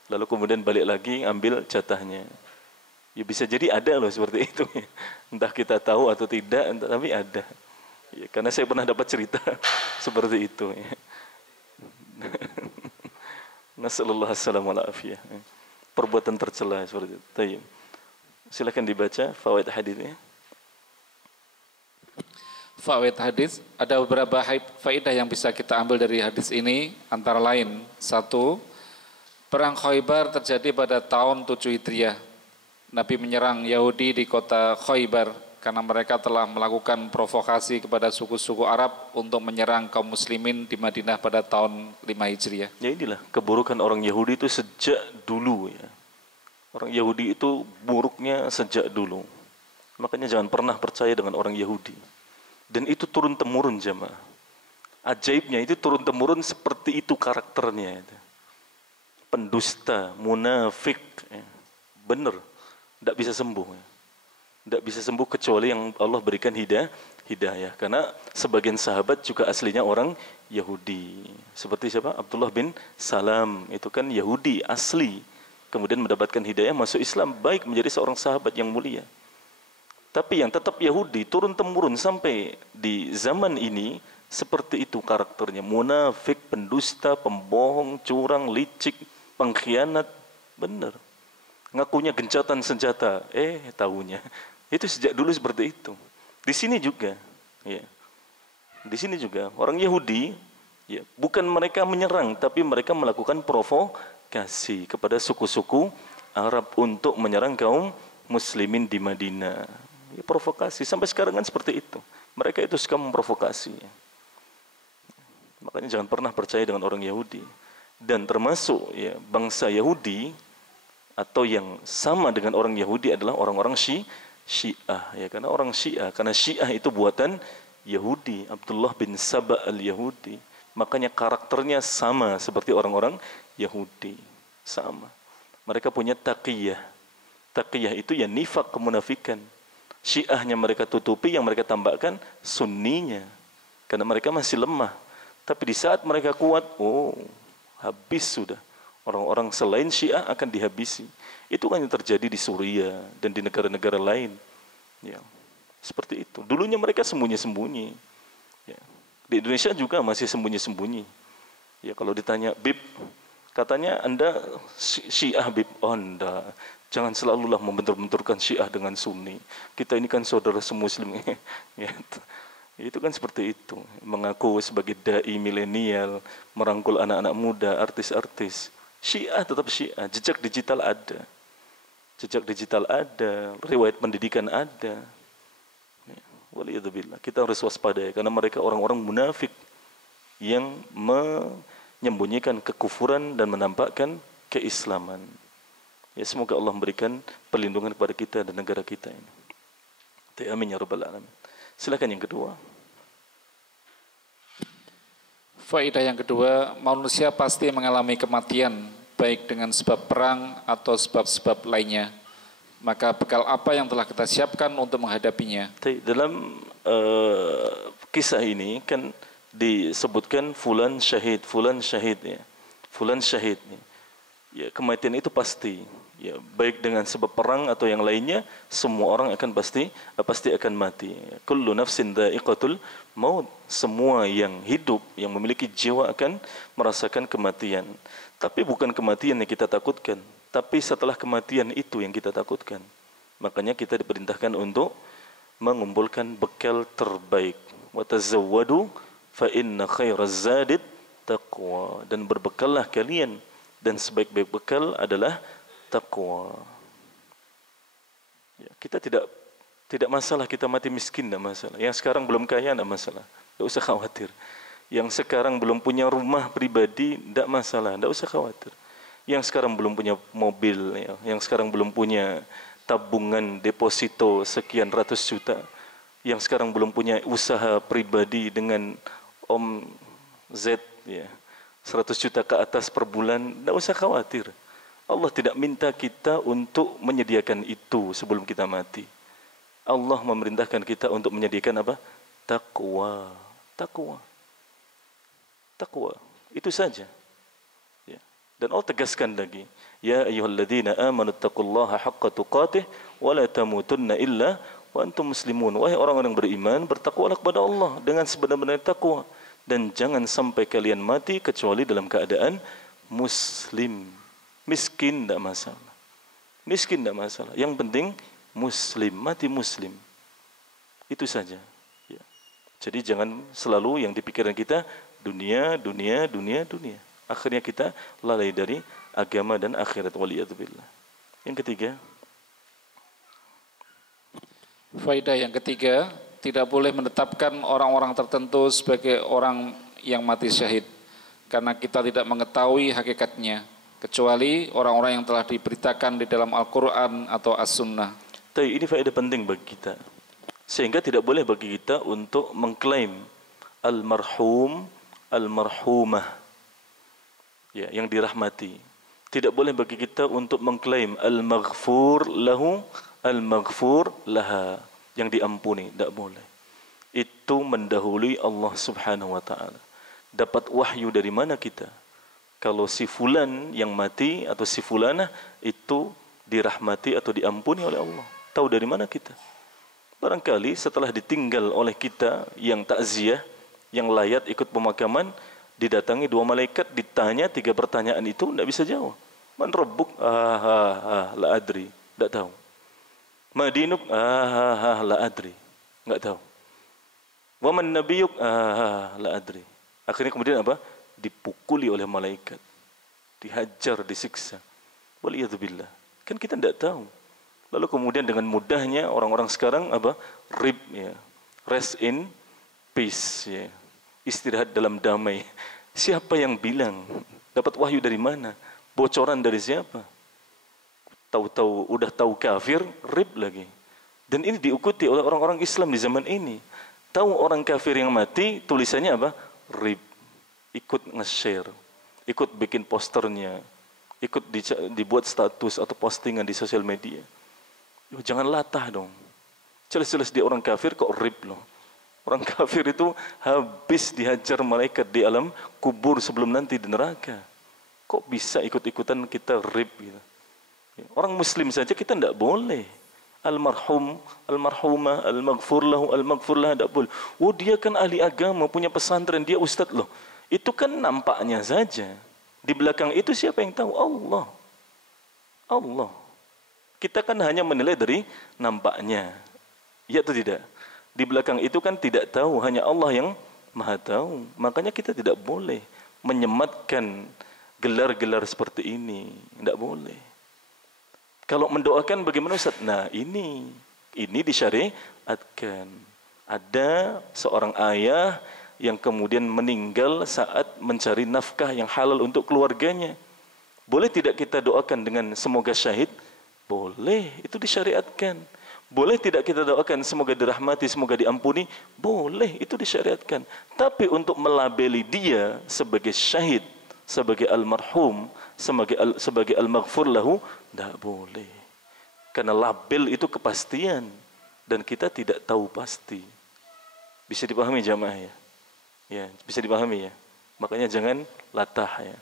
Lalu kemudian balik lagi ambil jatahnya. Ya bisa jadi ada loh seperti itu. Entah kita tahu atau tidak, tapi ada. Ya, karena saya pernah dapat cerita seperti itu. Ya. Nasallallahu alaihi wasallam. Perbuatan tercela seperti itu. Tayyib. Silakan dibaca fawaid hadisnya. Fawaid hadis, ada beberapa faedah yang bisa kita ambil dari hadis ini, antara lain, 1, perang Khaybar terjadi pada tahun 7 Hijriah. Nabi menyerang Yahudi di kota Khaybar karena mereka telah melakukan provokasi kepada suku-suku Arab untuk menyerang kaum muslimin di Madinah pada tahun 5 Hijriah. Ya inilah keburukan orang Yahudi itu sejak dulu ya. Orang Yahudi itu buruknya sejak dulu. Makanya jangan pernah percaya dengan orang Yahudi. Dan itu turun-temurun jemaah. Ajaibnya itu turun-temurun seperti itu karakternya. Pendusta, munafik. Ya. Benar. Tidak bisa sembuh. Tidak bisa sembuh kecuali yang Allah berikan hidayah. Karena sebagian sahabat juga aslinya orang Yahudi. Seperti siapa? Abdullah bin Salam. Itu kan Yahudi asli. Kemudian mendapatkan hidayah masuk Islam. Baik menjadi seorang sahabat yang mulia. Tapi yang tetap Yahudi turun-temurun sampai di zaman ini seperti itu karakternya. Munafik, pendusta, pembohong, curang, licik, pengkhianat. Benar. Ngakunya gencatan senjata, tahunya itu sejak dulu seperti itu. Di sini juga, ya. Di sini juga orang Yahudi, ya, bukan mereka menyerang, tapi mereka melakukan provokasi kepada suku-suku Arab untuk menyerang kaum muslimin di Madinah. Ya, provokasi sampai sekarang kan seperti itu. Mereka itu suka memprovokasi. Makanya jangan pernah percaya dengan orang Yahudi. Dan termasuk ya bangsa Yahudi atau yang sama dengan orang Yahudi adalah orang-orang Syiah ya, karena orang Syiah, karena Syiah itu buatan Yahudi, Abdullah bin Saba al-Yahudi. Makanya karakternya sama seperti orang-orang Yahudi. Sama. Mereka punya taqiyah. Taqiyah itu ya nifak, kemunafikan. Syiahnya mereka tutupi, yang mereka tambahkan sunninya. Karena mereka masih lemah. Tapi di saat mereka kuat, habis sudah. Orang-orang selain Syiah akan dihabisi. Itu kan yang terjadi di Suriah dan di negara-negara lain. Ya. Seperti itu. Dulunya mereka sembunyi-sembunyi. Ya. Di Indonesia juga masih sembunyi-sembunyi. Ya, kalau ditanya, Bib, katanya Anda Syiah, Bib. Oh, enggak. Jangan selalulah membentur-benturkan Syiah dengan Sunni. Kita ini kan saudara semuslim. Ya. Itu kan seperti itu. Mengaku sebagai dai milenial, merangkul anak-anak muda, artis-artis. Syiah tetap Syiah. Jejak digital ada. Jejak digital ada. Riwayat pendidikan ada. Waliyadzubillah. Kita harus waspada karena mereka orang-orang munafik yang menyembunyikan kekufuran dan menampakkan keislaman. Ya, semoga Allah memberikan perlindungan kepada kita dan negara kita ini. Amin ya rabbal alamin. Silakan yang kedua. Faedah yang kedua, manusia pasti mengalami kematian baik dengan sebab perang atau sebab-sebab lainnya. Maka bekal apa yang telah kita siapkan untuk menghadapinya? Dalam kisah ini kan disebutkan fulan syahid ya. Fulan syahid. Ya, kematian itu pasti. Ya, baik dengan sebab perang atau yang lainnya, semua orang akan pasti akan mati. Kullu nafsin dha'iqatul maut. Semua yang hidup, yang memiliki jiwa akan merasakan kematian. Tapi bukan kematian yang kita takutkan. Tapi setelah kematian itu yang kita takutkan. Makanya kita diperintahkan untuk mengumpulkan bekal terbaik. Wa tazawwadu fa inna khairaz zadid taqwa. Dan berbekallah kalian, dan sebaik-baik bekal adalah taqwa. Ya, kita tidak masalah kita mati miskin, tidak masalah. Yang sekarang belum kaya tidak masalah, tidak usah khawatir. Yang sekarang belum punya rumah pribadi tidak masalah, tidak usah khawatir. Yang sekarang belum punya mobil, ya, yang sekarang belum punya tabungan deposito sekian ratus juta, yang sekarang belum punya usaha pribadi dengan Om Z, ya, 100 juta ke atas per bulan, tidak usah khawatir. Allah tidak minta kita untuk menyediakan itu sebelum kita mati. Allah memerintahkan kita untuk menyediakan apa? Taqwa. Taqwa. Taqwa. Itu saja. Ya. Dan Allah tegaskan lagi, ya ayyuhalladzina amanu taqullaha haqqa tuqatih wa la tamutunna illa wa antum muslimun. Wahai orang-orang yang beriman, bertakwalah kepada Allah dengan sebenar-benar takwa, dan jangan sampai kalian mati kecuali dalam keadaan muslim. Miskin tidak masalah. Miskin tidak masalah. Yang penting muslim, mati muslim. Itu saja. Ya. Jadi jangan selalu yang dipikirkan kita dunia, dunia, dunia, dunia. Akhirnya kita lalai dari agama dan akhirat. Waliyadzubillah. Yang ketiga. Faedah yang ketiga, tidak boleh menetapkan orang-orang tertentu sebagai orang yang mati syahid, karena kita tidak mengetahui hakikatnya, kecuali orang-orang yang telah diberitakan di dalam Al-Quran atau As-Sunnah. Ini faedah penting bagi kita. Sehingga tidak boleh bagi kita untuk mengklaim al-marhum, al-marhumah, ya, yang dirahmati. Tidak boleh bagi kita untuk mengklaim al-maghfur lahu, al-maghfur laha, yang diampuni. Tidak boleh. Itu mendahului Allah Subhanahu wa ta'ala. Dapat wahyu dari mana kita? Kalau si fulan yang mati atau si fulanah itu dirahmati atau diampuni oleh Allah. Tahu dari mana kita? Barangkali setelah ditinggal oleh kita yang takziah, yang layat ikut pemakaman, didatangi 2 malaikat, ditanya 3 pertanyaan itu tidak bisa jawab. Man rabbuk? La adri. Tidak tahu. Ma dinuk? La adri. Enggak tahu. Wa man nabiyuk? La adri. Akhirnya kemudian apa? Dipukuli oleh malaikat, dihajar, disiksa. Waliyadzubillah. Kan kita tidak tahu. Lalu kemudian dengan mudahnya orang-orang sekarang apa? Rib, ya. Rest in peace, ya. Istirahat dalam damai. Siapa yang bilang? Dapat wahyu dari mana? Bocoran dari siapa? Tahu-tahu udah tahu kafir, rib lagi. Dan ini diikuti oleh orang-orang Islam di zaman ini. Tahu orang kafir yang mati, tulisannya apa? RIP. Ikut nge-share, ikut bikin posternya, ikut dibuat status atau postingan di sosial media. Yo, jangan latah dong. Jelas-jelas dia orang kafir kok RIP loh. Orang kafir itu habis dihajar malaikat di alam kubur sebelum nanti di neraka. Kok bisa ikut-ikutan kita RIP gitu. Orang muslim saja kita tidak boleh. Almarhum, almarhumah, almaghfur lahu, almaghfur lah tidak boleh. Oh dia kan ahli agama, punya pesantren, dia ustadz loh. Itu kan nampaknya saja. Di belakang itu siapa yang tahu? Allah. Allah. Kita kan hanya menilai dari nampaknya. Ya atau tidak? Di belakang itu kan tidak tahu, hanya Allah yang Maha tahu. Makanya kita tidak boleh menyematkan gelar-gelar seperti ini. Tidak boleh. Kalau mendoakan bagaimana Ustaz? Nah ini disyariatkan. Ada seorang ayah yang kemudian meninggal saat mencari nafkah yang halal untuk keluarganya. Boleh tidak kita doakan dengan semoga syahid? Boleh, itu disyariatkan. Boleh tidak kita doakan semoga dirahmati, semoga diampuni? Boleh, itu disyariatkan. Tapi untuk melabeli dia sebagai syahid, sebagai almarhum, sebagai al-maghfur lahu, tidak boleh. Karena label itu kepastian dan kita tidak tahu pasti. Bisa dipahami jamaah ya? Ya, bisa dipahami ya. Makanya jangan latah ya.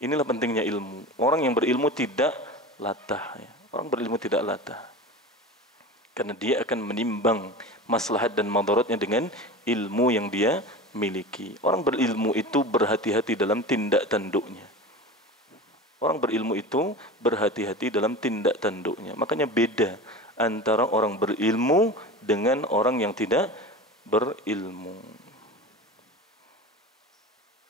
Inilah pentingnya ilmu. Orang yang berilmu tidak latah ya. Orang berilmu tidak latah. Karena dia akan menimbang maslahat dan madaratnya dengan ilmu yang dia miliki. Orang berilmu itu berhati-hati dalam tindak tanduknya. Orang berilmu itu berhati-hati dalam tindak tanduknya. Makanya beda antara orang berilmu dengan orang yang tidak berilmu.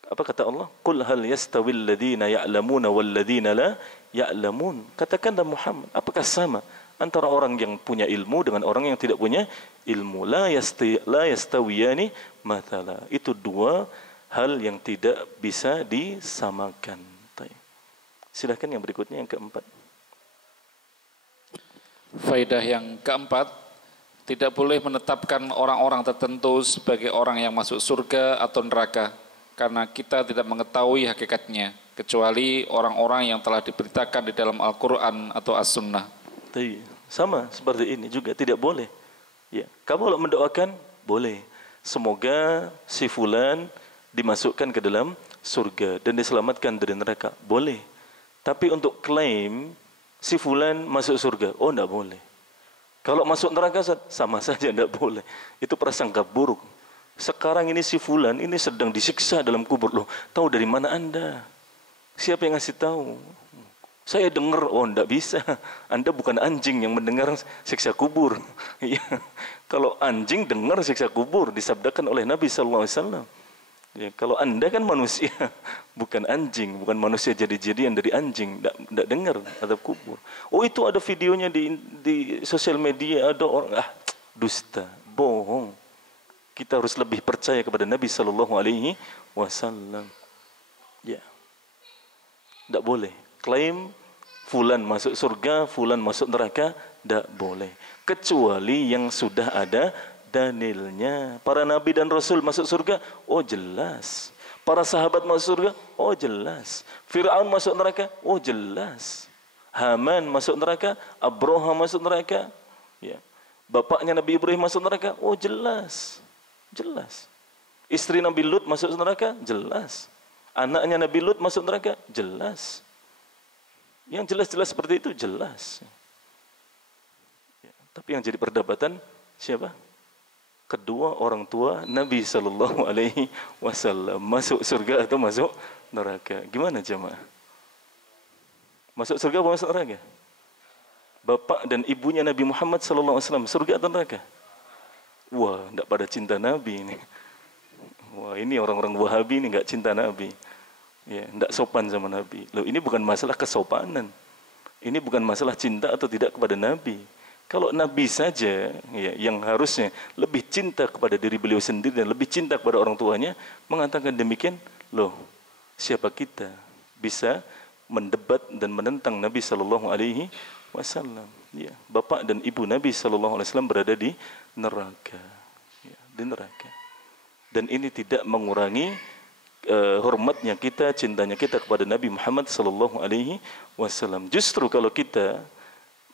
Apa kata Allah? Qul hal yastawil ladina ya'lamuna wal ladina la ya'lamun. Katakanlah Muhammad, apakah sama antara orang yang punya ilmu dengan orang yang tidak punya ilmu? La yastawiyani mathala. Itu dua hal yang tidak bisa disamakan. Silakan yang berikutnya, yang keempat. Faedah yang keempat, tidak boleh menetapkan orang-orang tertentu sebagai orang yang masuk surga atau neraka, karena kita tidak mengetahui hakikatnya, kecuali orang-orang yang telah diberitakan di dalam Al-Quran atau As-Sunnah. Sama seperti ini juga, tidak boleh. Ya, kamu kalau mendoakan, boleh. Semoga si fulan dimasukkan ke dalam surga dan diselamatkan dari neraka, boleh. Tapi untuk klaim si fulan masuk surga, oh tidak boleh. Kalau masuk neraka sama saja tidak boleh. Itu prasangka buruk. Sekarang ini si fulan ini sedang disiksa dalam kubur. Loh, tahu dari mana Anda? Siapa yang ngasih tahu? Saya dengar, oh tidak bisa. Anda bukan anjing yang mendengar siksa kubur. Kalau anjing dengar siksa kubur disabdakan oleh Nabi SAW. Ya, kalau Anda kan manusia, bukan anjing, bukan manusia jadi-jadian dari anjing, tidak dengar adab kubur. Oh itu ada videonya di sosial media, ada orang, dusta, bohong. Kita harus lebih percaya kepada Nabi SAW. Ya, tidak boleh klaim fulan masuk surga, fulan masuk neraka, tidak boleh. Kecuali yang sudah ada dalilnya. Para nabi dan rasul masuk surga, oh jelas. Para sahabat masuk surga, oh jelas. Fir'aun masuk neraka, oh jelas. Haman masuk neraka, Abraha masuk neraka, ya. Bapaknya Nabi Ibrahim masuk neraka, oh jelas. Jelas. Istri Nabi Lut masuk neraka, jelas. Anaknya Nabi Lut masuk neraka, jelas. Yang jelas-jelas seperti itu jelas. Ya. Tapi yang jadi perdebatan siapa? Kedua orang tua Nabi SAW, masuk surga atau masuk neraka. Gimana jemaah? Masuk surga atau masuk neraka? Bapak dan ibunya Nabi Muhammad SAW, surga atau neraka? Wah, tidak pada cinta Nabi ini. Wah, ini orang-orang Wahabi ini nggak cinta Nabi. Ya, tidak sopan sama Nabi. Loh, ini bukan masalah kesopanan. Ini bukan masalah cinta atau tidak kepada Nabi. Kalau Nabi saja ya, yang harusnya lebih cinta kepada diri beliau sendiri dan lebih cinta kepada orang tuanya, mengatakan demikian, loh, siapa kita bisa mendebat dan menentang Nabi SAW? Ya, bapak dan ibu Nabi SAW berada di neraka. Ya, di neraka. Dan ini tidak mengurangi hormatnya kita, cintanya kita kepada Nabi Muhammad sallallahu alaihi wasallam. Justru kalau kita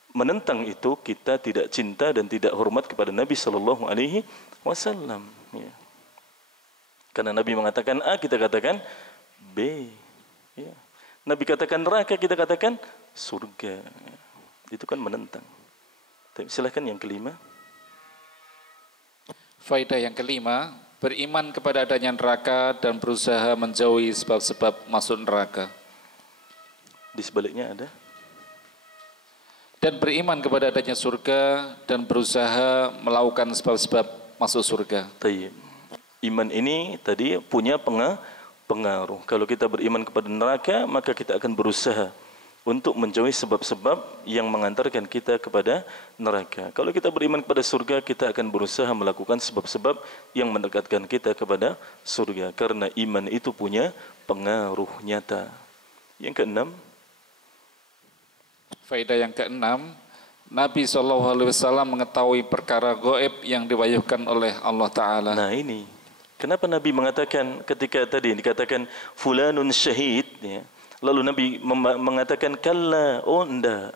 menentang itu, kita tidak cinta dan tidak hormat kepada Nabi sallallahu alaihi wasallam, ya. Karena Nabi mengatakan A, kita katakan B, ya. Nabi katakan neraka, kita katakan surga, ya. Itu kan menentang. Silahkan yang kelima. Faedah yang kelima, beriman kepada adanya neraka dan berusaha menjauhi sebab-sebab masuk neraka. Di sebaliknya ada. Dan beriman kepada adanya surga dan berusaha melakukan sebab-sebab masuk surga. Tayyib. Iman ini tadi punya pengaruh. Kalau kita beriman kepada neraka, maka kita akan berusaha untuk menjauhi sebab-sebab yang mengantarkan kita kepada neraka. Kalau kita beriman kepada surga, kita akan berusaha melakukan sebab-sebab yang mendekatkan kita kepada surga. Karena iman itu punya pengaruh nyata. Yang keenam. Faedah yang keenam, Nabi SAW mengetahui perkara gaib yang diwahyukan oleh Allah Ta'ala. Nah ini, kenapa Nabi mengatakan ketika tadi dikatakan fulanun syahid, ya, lalu Nabi mengatakan kalla, oh enggak,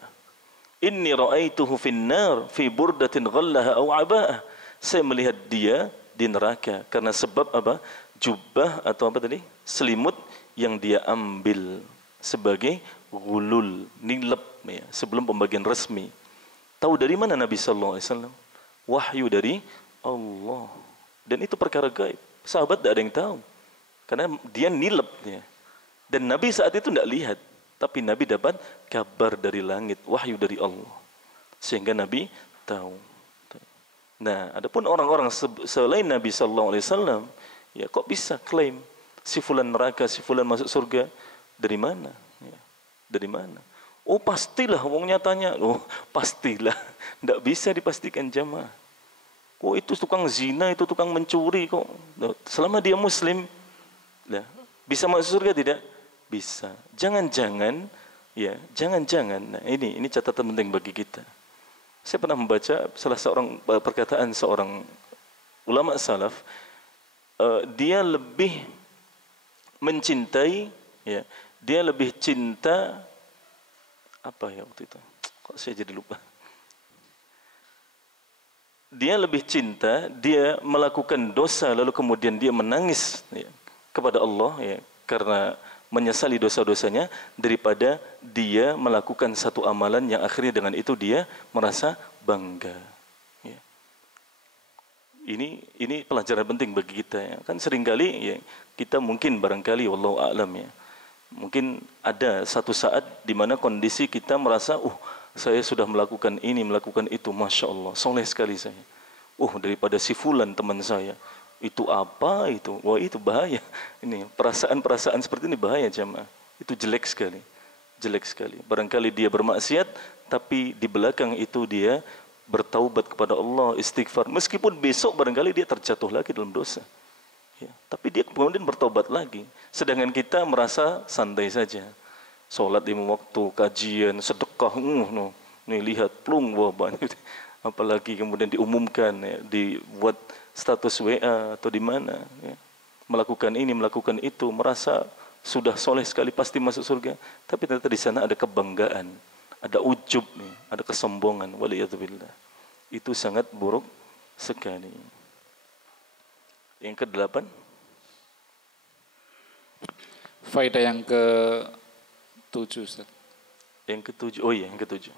inni ra'aituhu finnar fi burdatin ghallaha aw aba'ah. Saya melihat dia di neraka karena sebab apa? Jubah atau apa tadi? Selimut yang dia ambil sebagai gulul, nilep, ya, sebelum pembagian resmi. Tahu dari mana Nabi sallallahu alaihi wasallam? Wahyu dari Allah. Dan itu perkara gaib. Sahabat tidak ada yang tahu. Karena dia nilep, ya. Dan Nabi saat itu tidak lihat, tapi Nabi dapat kabar dari langit, wahyu dari Allah. Sehingga Nabi tahu. Nah, adapun orang-orang selain Nabi sallallahu alaihi wasallam, ya kok bisa klaim si fulan neraka, si fulan masuk surga? Dari mana? Ya, dari mana? Oh pastilah, wong nyatanya. Oh pastilah, tidak bisa dipastikan jamaah. Oh itu tukang zina, itu tukang mencuri kok. Selama dia Muslim, ya, bisa masuk surga tidak? Bisa. Jangan-jangan, ya, jangan-jangan. Nah ini catatan penting bagi kita. Saya pernah membaca salah seorang perkataan seorang ulama salaf. Dia lebih mencintai, ya, dia lebih cinta apa ya waktu itu? Kok saya jadi lupa? Dia lebih cinta dia melakukan dosa lalu kemudian dia menangis, ya, kepada Allah, ya, karena menyesali dosa-dosanya daripada dia melakukan satu amalan yang akhirnya dengan itu dia merasa bangga. Ya. Ini pelajaran penting bagi kita, ya. Kan seringkali, ya, kita mungkin barangkali wallahu a'lam, ya, mungkin ada satu saat di mana kondisi kita merasa, saya sudah melakukan ini, melakukan itu, masya Allah, soleh sekali saya. Daripada si fulan teman saya, itu apa itu? Wah itu bahaya. Ini perasaan-perasaan seperti ini bahaya jamaah. Itu jelek sekali, jelek sekali. Barangkali dia bermaksiat, tapi di belakang itu dia bertaubat kepada Allah, istighfar. Meskipun besok barangkali dia terjatuh lagi dalam dosa. Ya, tapi dia kemudian bertobat lagi. Sedangkan kita merasa santai saja. Sholat 5 waktu, kajian, sedekah, nih lihat plung, wah banyak. Apalagi kemudian diumumkan, ya, dibuat status WA atau di mana, ya, melakukan ini, melakukan itu, merasa sudah soleh sekali pasti masuk surga. Tapi ternyata di sana ada kebanggaan, ada ujub, nih, ada kesombongan. Waliyadzubillah. Itu sangat buruk sekali. Yang ke-8. Faedah yang ke-7, Ustaz. Yang ke-7. Oh iya, yang ke-7.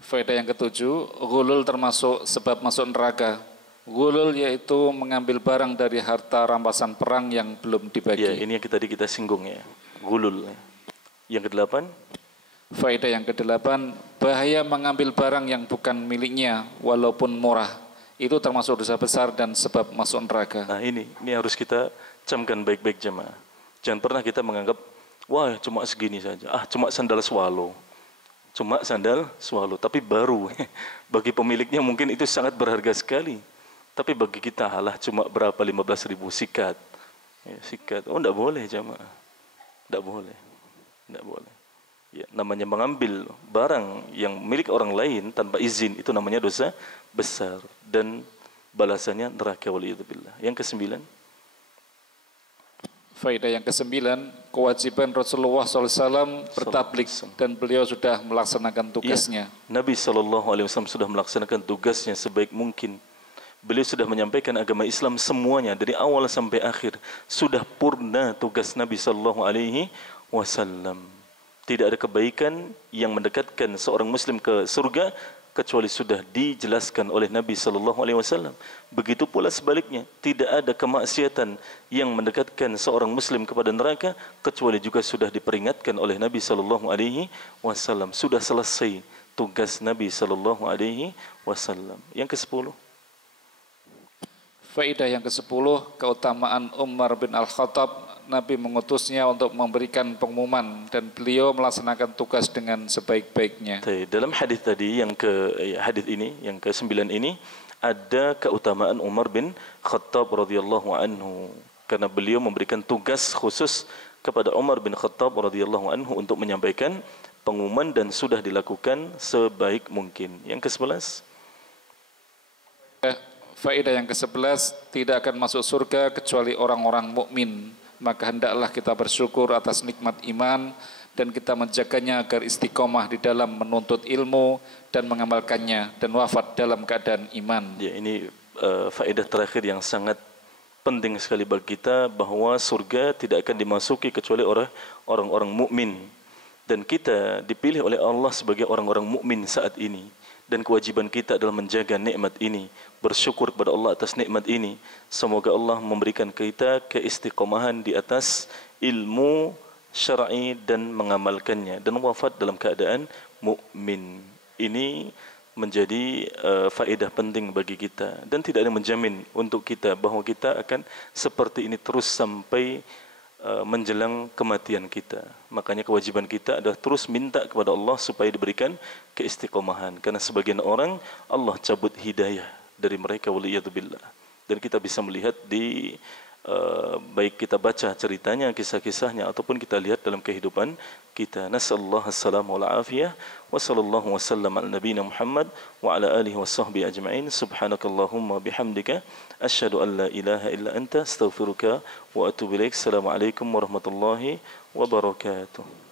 Faedah yang ke-7, ghulul termasuk sebab masuk neraka. Ghulul yaitu mengambil barang dari harta rampasan perang yang belum dibagi. Ya, ini yang tadi kita singgung, ya. Ghulul. Yang ke-8. Faedah yang ke-8, bahaya mengambil barang yang bukan miliknya walaupun murah. Itu termasuk dosa besar dan sebab masuk neraka. Nah ini harus kita camkan baik-baik jemaah. Jangan pernah kita menganggap, wah cuma segini saja. Cuma sandal swallow. Cuma sandal swallow, tapi baru. Bagi pemiliknya mungkin itu sangat berharga sekali. Tapi bagi kita, cuma berapa 15.000 sikat. Ya, sikat. Oh enggak boleh jemaah. Enggak boleh. Enggak boleh. Ya, namanya mengambil barang yang milik orang lain tanpa izin, itu namanya dosa besar. Dan balasannya neraka waliyadzubillah. Yang kesembilan, faedah yang kesembilan, kewajiban Rasulullah SAW bertablik dan beliau sudah melaksanakan tugasnya. Ya, Nabi SAW sudah melaksanakan tugasnya sebaik mungkin. Beliau sudah menyampaikan agama Islam semuanya dari awal sampai akhir. Sudah purna tugas Nabi SAW. Tidak ada kebaikan yang mendekatkan seorang Muslim ke surga kecuali sudah dijelaskan oleh Nabi SAW. Begitu pula sebaliknya, tidak ada kemaksiatan yang mendekatkan seorang Muslim kepada neraka kecuali juga sudah diperingatkan oleh Nabi SAW. Sudah selesai tugas Nabi SAW. Yang ke-10. Faedah yang ke-10, keutamaan Umar bin Al-Khattab. Nabi mengutusnya untuk memberikan pengumuman dan beliau melaksanakan tugas dengan sebaik-baiknya. Dalam hadis tadi hadis ini yang ke-9 ini ada keutamaan Umar bin Khattab radhiyallahu anhu karena beliau memberikan tugas khusus kepada Umar bin Khattab radhiyallahu anhu untuk menyampaikan pengumuman dan sudah dilakukan sebaik mungkin. Yang ke-11. Faedah yang ke-11, tidak akan masuk surga kecuali orang-orang mukmin. Maka hendaklah kita bersyukur atas nikmat iman dan kita menjaganya agar istiqomah di dalam menuntut ilmu dan mengamalkannya dan wafat dalam keadaan iman. Ya, ini faedah terakhir yang sangat penting sekali bagi kita, bahwa surga tidak akan dimasuki kecuali oleh orang-orang mukmin, dan kita dipilih oleh Allah sebagai orang-orang mukmin saat ini. Dan kewajiban kita adalah menjaga nikmat ini, bersyukur kepada Allah atas nikmat ini. Semoga Allah memberikan kita keistiqomahan di atas ilmu syar'i dan mengamalkannya dan wafat dalam keadaan mukmin. Ini menjadi faedah penting bagi kita dan tidak ada menjamin untuk kita bahawa kita akan seperti ini terus sampai menjelang kematian kita. Makanya kewajiban kita adalah terus minta kepada Allah supaya diberikan keistiqomahan. Karena sebagian orang Allah cabut hidayah dari mereka waliyadzubillah. Dan kita bisa melihat di baik kita baca ceritanya, kisah-kisahnya ataupun kita lihat dalam kehidupan kita. Nasallahu assalamu wal afiyah wa sallallahu wasallam ala nabiyina Muhammad wa ala alihi washabbihi ajma'in. Subhanakallahumma bihamdika asyhadu an la ilaha illa anta astaghfiruka wa atubu ilaik. Assalamualaikum warahmatullahi wabarakatuh.